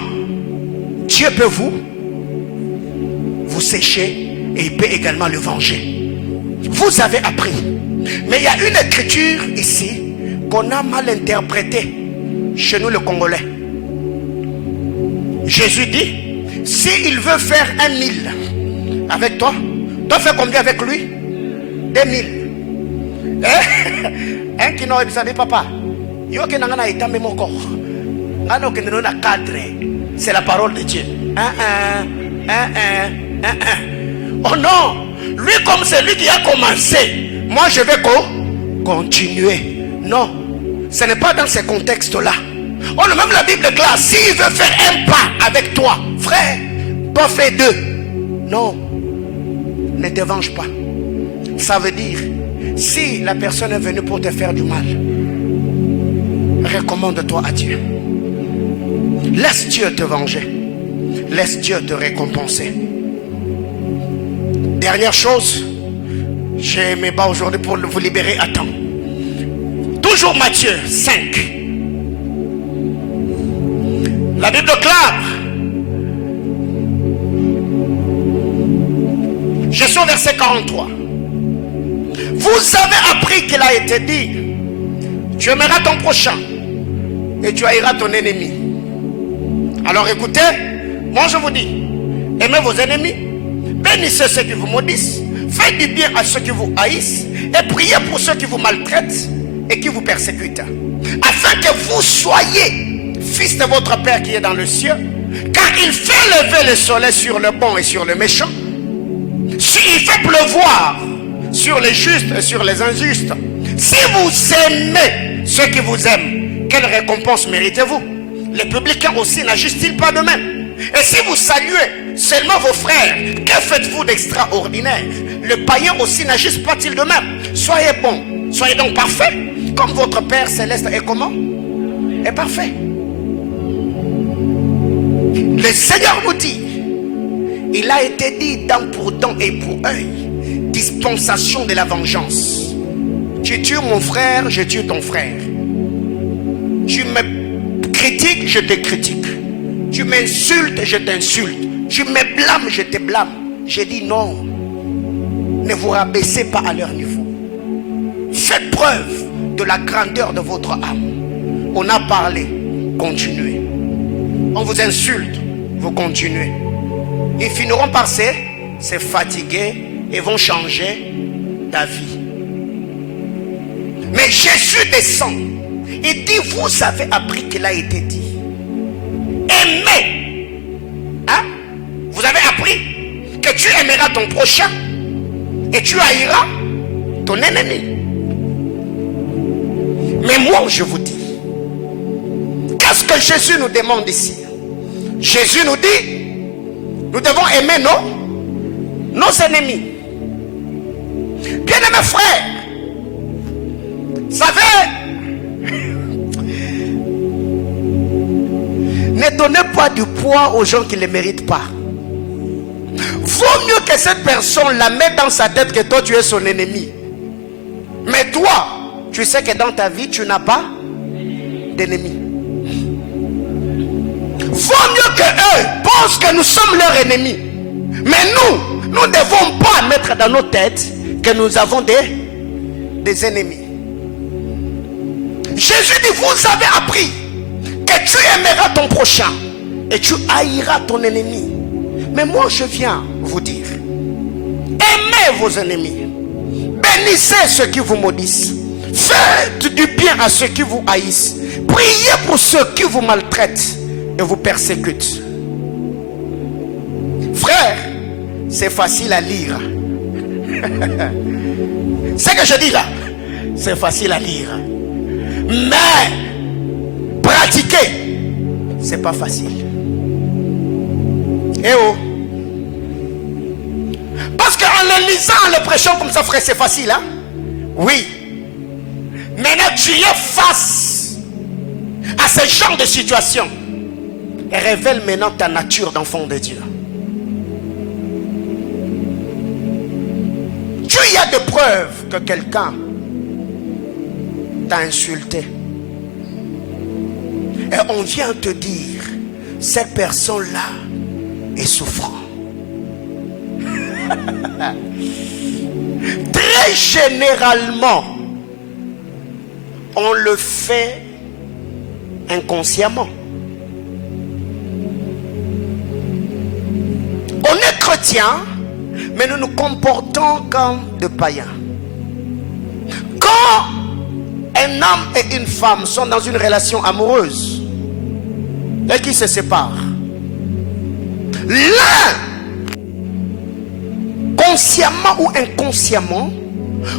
Dieu peut vous sécher et il peut également le venger. Vous avez appris. Mais il y a une écriture ici qu'on a mal interprétée chez nous les Congolais. Jésus dit, s'il veut faire 1000 avec toi, toi fais combien avec lui? 2000. Un qui n'a pas dit papa, c'est la parole de Dieu. Oh non, lui comme c'est lui qui a commencé, moi je vais continuer. Non, ce n'est pas dans ces contextes-là. Oh, même la Bible est claire. S'il veut faire un pas avec toi, frère, toi fais 2. Non, ne te venge pas. Ça veut dire, si la personne est venue pour te faire du mal, recommande-toi à Dieu. Laisse Dieu te venger. Laisse Dieu te récompenser. Dernière chose, je me bats aujourd'hui pour vous libérer à temps. Toujours Matthieu 5. La Bible clame. Je suis au verset 43. Vous avez appris qu'il a été dit, tu aimeras ton prochain et tu haïras ton ennemi. Alors écoutez, moi je vous dis, aimez vos ennemis, bénissez ceux qui vous maudissent, faites du bien à ceux qui vous haïssent et priez pour ceux qui vous maltraitent et qui vous persécutent, afin que vous soyez fils de votre Père qui est dans le ciel, car il fait lever le soleil sur le bon et sur le méchant. Il fait pleuvoir sur les justes et sur les injustes. Si vous aimez ceux qui vous aiment, quelle récompense méritez-vous? Les publicains aussi n'agissent-ils pas de même? Et si vous saluez seulement vos frères, que faites-vous d'extraordinaire? Les païens aussi n'agissent pas-ils de même? Soyez bons, soyez donc parfaits, comme votre Père céleste est comment? Est parfait. Le Seigneur nous dit, il a été dit dent pour dent et pour œil, dispensation de la vengeance. Tu tues mon frère, je tue ton frère. Tu me critiques, je te critique. Tu m'insultes, je t'insulte. Tu me blâmes, je te blâme. J'ai dit non. Ne vous rabaissez pas à leur niveau. Faites preuve de la grandeur de votre âme. On a parlé, continuez. On vous insulte, vous continuez. Ils finiront par se fatiguer et vont changer d'avis. Mais Jésus descend. Il dit, vous avez appris qu'il a été dit. Aimez. Hein? Vous avez appris que tu aimeras ton prochain et tu haïras ton ennemi. Mais moi, je vous dis, qu'est-ce que Jésus nous demande ici? Jésus nous dit, nous devons aimer nos ennemis. Bien-aimés frères, vous savez, ne donnez pas du poids aux gens qui ne le méritent pas. Vaut mieux que cette personne la mette dans sa tête que toi tu es son ennemi. Mais toi, tu sais que dans ta vie tu n'as pas d'ennemi. Vaut mieux que eux pensent que nous sommes leurs ennemis. Mais nous ne devons pas mettre dans nos têtes que nous avons des ennemis. Jésus dit, vous avez appris que tu aimeras ton prochain et tu haïras ton ennemi. Mais moi je viens vous dire, aimez vos ennemis, bénissez ceux qui vous maudissent, faites du bien à ceux qui vous haïssent, priez pour ceux qui vous maltraitent et vous persécutent. Frère, c'est facile à lire. Ce que je dis là, c'est facile à lire. Mais pratiquer, c'est pas facile. Eh oh. Parce qu'en le lisant, en le prêchant comme ça, frère, c'est facile, hein? Oui. Maintenant, tu es face à ce genre de situation. Et révèle maintenant ta nature d'enfant de Dieu. Tu y as de preuves que quelqu'un t'a insulté. Et on vient te dire, cette personne-là est souffrant. Très généralement, on le fait inconsciemment. On est chrétien, mais nous nous comportons comme des païens. Quand un homme et une femme sont dans une relation amoureuse et qui se séparent, l'un, consciemment ou inconsciemment,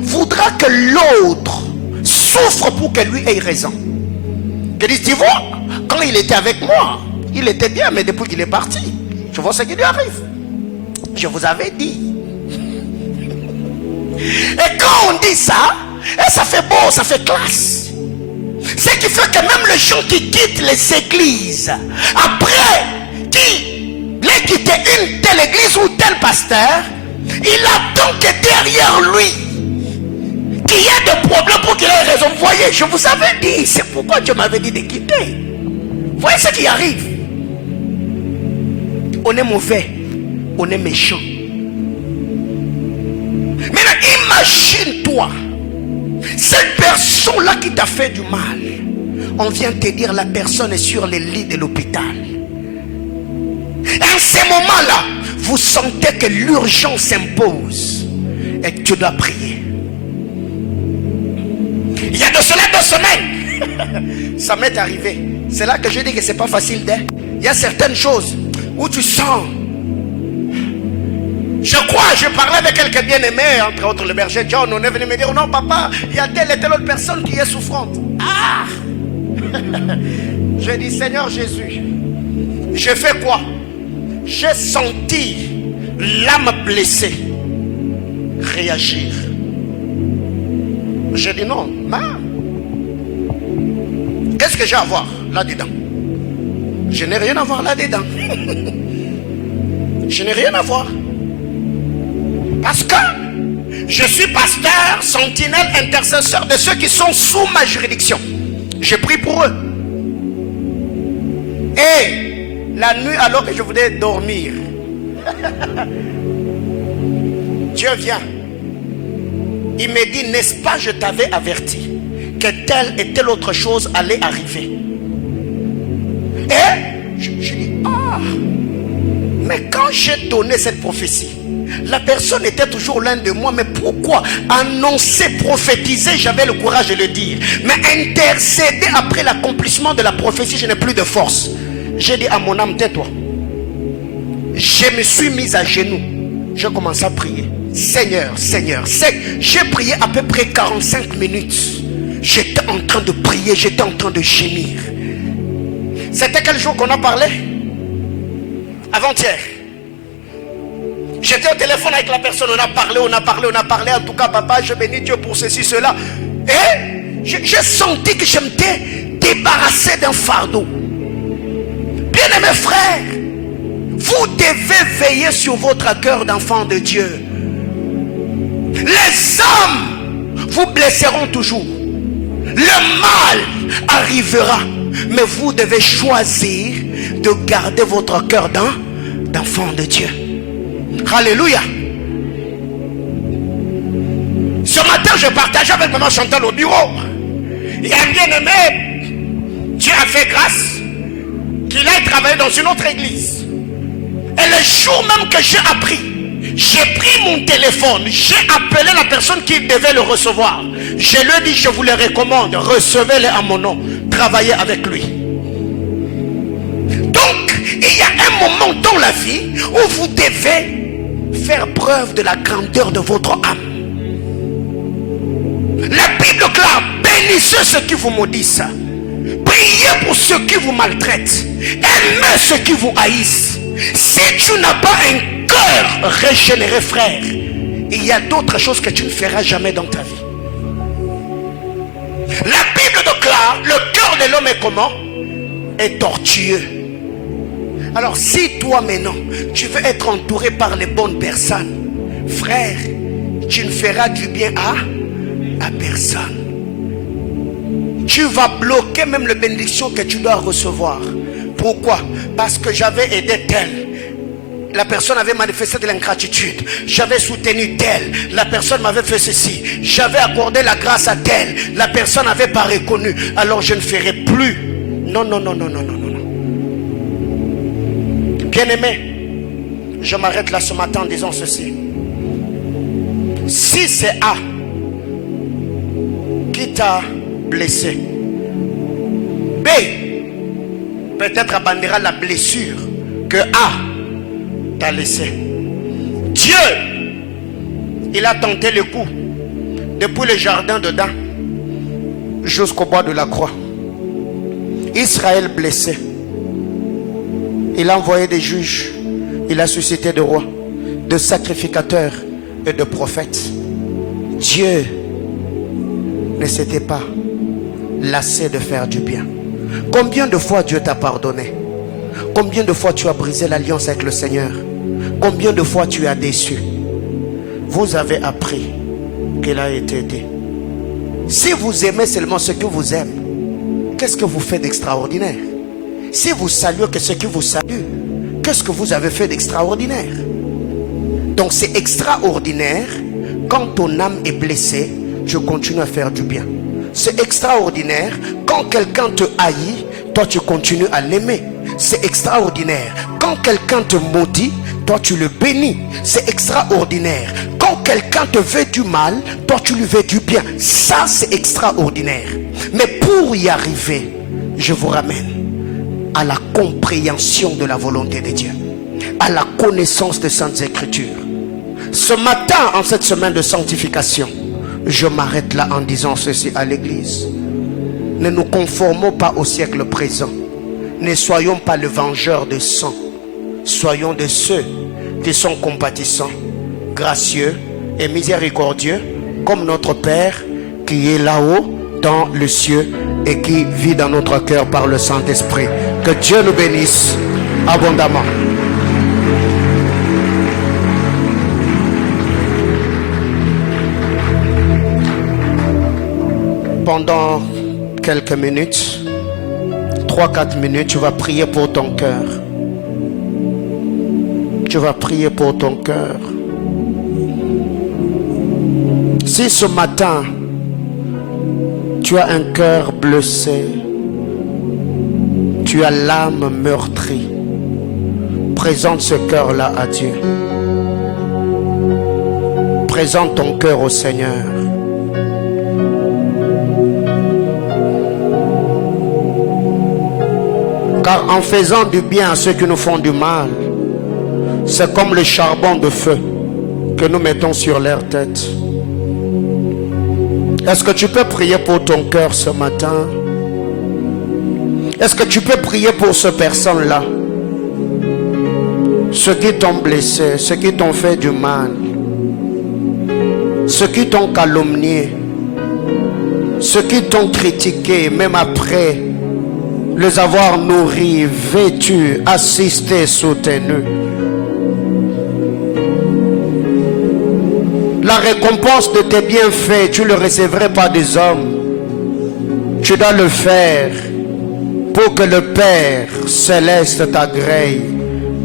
voudra que l'autre souffre pour que lui ait raison. Que dit, tu vois, quand il était avec moi, il était bien, mais depuis qu'il est parti, je vois ce qui lui arrive. Je vous avais dit. Et quand on dit ça, et ça fait beau, ça fait classe. Ce qui fait que même les gens qui quittent les églises, après qu'il ait quitté une telle église ou tel pasteur, il attend que derrière lui, qu'il y ait des problèmes pour qu'il ait raison. Vous voyez, je vous avais dit, c'est pourquoi Dieu m'avait dit de quitter. Vous voyez ce qui arrive? On est mauvais, on est méchant. Maintenant, imagine-toi, cette personne-là qui t'a fait du mal, on vient te dire la personne est sur les lits de l'hôpital. Et à ce moment-là, vous sentez que l'urgence s'impose et que tu dois prier. Il y a de cela 2 semaines, ça m'est arrivé. C'est là que je dis que c'est pas facile. Il y a certaines choses où tu sens. Je crois, je parlais avec quelqu'un bien-aimé, entre autres le berger John. On est venu me dire, non papa, il y a telle et telle autre personne qui est souffrante. Ah. Je dis, Seigneur Jésus, je fais quoi? J'ai senti l'âme blessée réagir. J'ai dit non, qu'est-ce que j'ai à voir là-dedans? Je n'ai rien à voir là-dedans. Je n'ai rien à voir. Parce que je suis pasteur, sentinelle, intercesseur de ceux qui sont sous ma juridiction. Je prie pour eux. Et la nuit, alors que je voulais dormir, Dieu vient. Il me dit, n'est-ce pas, je t'avais averti que telle et telle autre chose allait arriver. Et je dis, ah, mais quand j'ai donné cette prophétie, la personne était toujours loin de moi. Mais pourquoi annoncer, prophétiser, j'avais le courage de le dire. Mais intercéder après l'accomplissement de la prophétie, je n'ai plus de force. J'ai dit à mon âme, tais-toi. Je me suis mis à genoux. J'ai commencé à prier. Seigneur, Seigneur, j'ai prié à peu près 45 minutes. J'étais en train de prier, j'étais en train de gémir. C'était quel jour qu'on a parlé? Avant-hier. J'étais au téléphone avec la personne, on a parlé. En tout cas, papa, je bénis Dieu pour ceci, cela. Et j'ai senti que je m'étais débarrassé d'un fardeau. Bien-aimés frères, vous devez veiller sur votre cœur d'enfant de Dieu. Les hommes vous blesseront toujours. Le mal arrivera. Mais vous devez choisir de garder votre cœur d'enfant de Dieu. Alléluia. Ce matin, je partageais avec maman Chantal au bureau. Il y a un bien-aimé, Dieu a fait grâce qu'il aille travailler dans une autre église. Et le jour même que j'ai appris, j'ai pris mon téléphone, j'ai appelé la personne qui devait le recevoir. Je lui ai dit, je vous le recommande, recevez-le à mon nom, travaillez avec lui. Donc, il y a un moment dans la vie où vous devez faire preuve de la grandeur de votre âme. La Bible clame, bénissez ceux qui vous maudissent, priez pour ceux qui vous maltraitent, aimez ceux qui vous haïssent. Si tu n'as pas un cœur régénéré, frère, il y a d'autres choses que tu ne feras jamais dans ta vie. La Bible déclare, le cœur de l'homme est comment? Est tortueux. Alors si toi maintenant, tu veux être entouré par les bonnes personnes, frère, tu ne feras du bien à personne. Tu vas bloquer même les bénédictions que tu dois recevoir. Pourquoi? Parce que j'avais aidé tel. La personne avait manifesté de l'ingratitude. J'avais soutenu tel. La personne m'avait fait ceci. J'avais accordé la grâce à tel. La personne n'avait pas reconnu. Alors je ne ferai plus. Non, non, non, non, non, non, non. Bien-aimé, je m'arrête là ce matin en disant ceci. Si c'est A qui t'a blessé, B peut-être abandonnera la blessure que A t'a laissé. Dieu, il a tenté le coup depuis le jardin d'Éden jusqu'au bois de la croix. Israël blessé, il a envoyé des juges, il a suscité des rois, de sacrificateurs et de prophètes. Dieu ne s'était pas lassé de faire du bien. Combien de fois Dieu t'a pardonné? Combien de fois tu as brisé l'alliance avec le Seigneur? Combien de fois tu as déçu? Vous avez appris qu'il a été aidé. Si vous aimez seulement ceux qui vous aiment, qu'est-ce que vous faites d'extraordinaire? Si vous saluez que ceux qui vous saluent, qu'est-ce que vous avez fait d'extraordinaire? Donc c'est extraordinaire. Quand ton âme est blessée, je continue à faire du bien. C'est extraordinaire. Quand quelqu'un te haït, toi tu continues à l'aimer. C'est extraordinaire. Quand quelqu'un te maudit, toi tu le bénis. C'est extraordinaire. Quand quelqu'un te veut du mal, toi tu lui veux du bien. Ça c'est extraordinaire. Mais pour y arriver, je vous ramène à la compréhension de la volonté de Dieu, à la connaissance des Saintes Écritures. Ce matin, en cette semaine de sanctification, je m'arrête là en disant ceci à l'église. Ne nous conformons pas au siècle présent. Ne soyons pas le vengeur de sang. Soyons de ceux qui sont compatissants, gracieux et miséricordieux, comme notre Père qui est là-haut dans le ciel et qui vit dans notre cœur par le Saint-Esprit. Que Dieu nous bénisse abondamment. Pendant quelques minutes, 3-4 minutes, tu vas prier pour ton cœur. Tu vas prier pour ton cœur. Si ce matin, Tu as un cœur blessé. Tu as l'âme meurtrie. Présente ce cœur-là à Dieu. Présente ton cœur au Seigneur. Car en faisant du bien à ceux qui nous font du mal, c'est comme le charbon de feu que nous mettons sur leur tête. Est-ce que tu peux prier pour ton cœur ce matin? Est-ce que tu peux prier pour ces personnes-là? Ceux qui t'ont blessé, ceux qui t'ont fait du mal, ceux qui t'ont calomnié, ceux qui t'ont critiqué, même après les avoir nourris, vêtus, assistés, soutenus. La récompense de tes bienfaits, tu ne le recevrais pas des hommes. Tu dois le faire pour que le Père céleste t'agrée.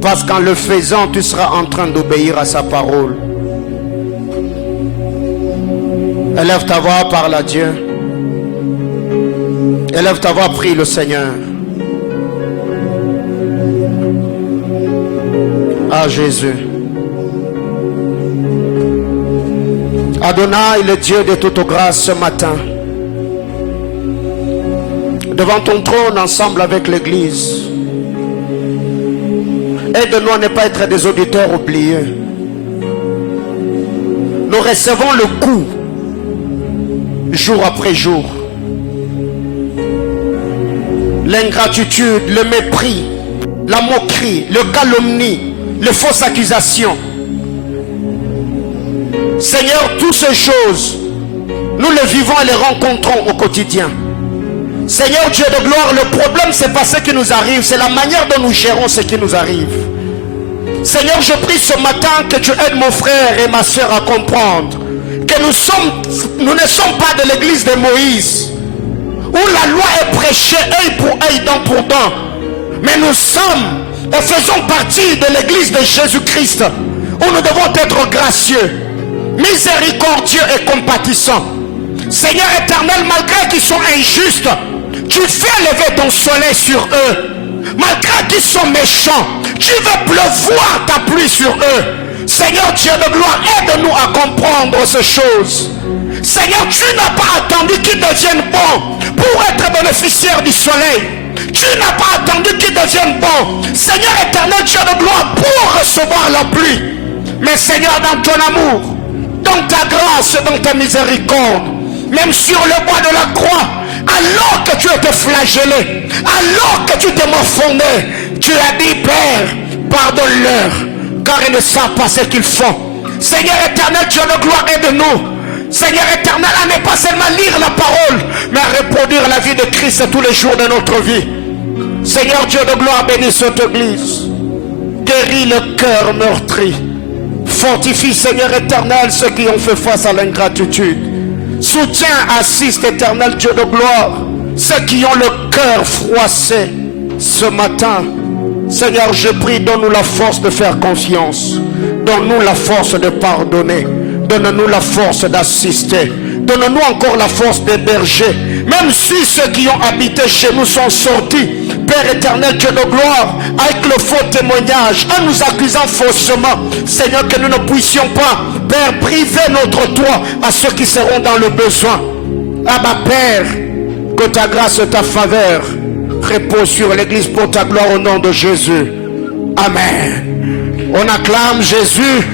Parce qu'en le faisant, tu seras en train d'obéir à sa parole. Élève ta voix, parle à Dieu. Élève ta voix, prie le Seigneur. Ah Jésus. Adonai, le Dieu de toute grâce, ce matin, devant ton trône ensemble avec l'Église, aide-nous à ne pas être des auditeurs oubliés. Nous recevons le coup jour après jour. L'ingratitude, le mépris, la moquerie, le calomnie, les fausses accusations. Seigneur, toutes ces choses, nous les vivons et les rencontrons au quotidien. Seigneur Dieu de gloire, le problème c'est pas ce qui nous arrive, c'est la manière dont nous gérons ce qui nous arrive. Seigneur, je prie ce matin que tu aides mon frère et ma soeur à comprendre que nous ne sommes pas de l'église de Moïse, où la loi est prêchée œil pour œil, dent pour dent. Mais nous sommes et faisons partie de l'église de Jésus-Christ, où nous devons être gracieux, miséricordieux et compatissants. Seigneur éternel, malgré qu'ils sont injustes, tu fais lever ton soleil sur eux. Malgré qu'ils sont méchants, tu veux pleuvoir ta pluie sur eux. Seigneur Dieu de gloire, aide-nous à comprendre ces choses. Seigneur, tu n'as pas attendu qu'ils deviennent bons pour être bénéficiaires du soleil. Tu n'as pas attendu qu'ils deviennent bons, Seigneur éternel, Dieu de gloire, pour recevoir la pluie. Mais Seigneur, dans ton amour, dans ta grâce, dans ta miséricorde, même sur le bois de la croix, alors que tu étais flagellé, alors que tu t'es morfondé, tu as dit, Père, pardonne-leur, car ils ne savent pas ce qu'ils font. Seigneur éternel, Dieu de gloire, aide-nous. Seigneur éternel, à ne pas seulement lire la parole, mais à reproduire la vie de Christ tous les jours de notre vie. Seigneur Dieu de gloire, bénis cette église. Guéris le cœur meurtri. Fortifie, Seigneur éternel, ceux qui ont fait face à l'ingratitude. Soutiens, assiste, éternel Dieu de gloire, ceux qui ont le cœur froissé ce matin. Seigneur, je prie, donne-nous la force de faire confiance. Donne-nous la force de pardonner. Donne-nous la force d'assister. Donne-nous encore la force d'héberger. Même si ceux qui ont habité chez nous sont sortis, Père éternel, Dieu de gloire, avec le faux témoignage, en nous accusant faussement, Seigneur, que nous ne puissions pas, Père, priver notre toit à ceux qui seront dans le besoin. Abba Père, que ta grâce et ta faveur reposent sur l'église pour ta gloire au nom de Jésus. Amen. On acclame Jésus.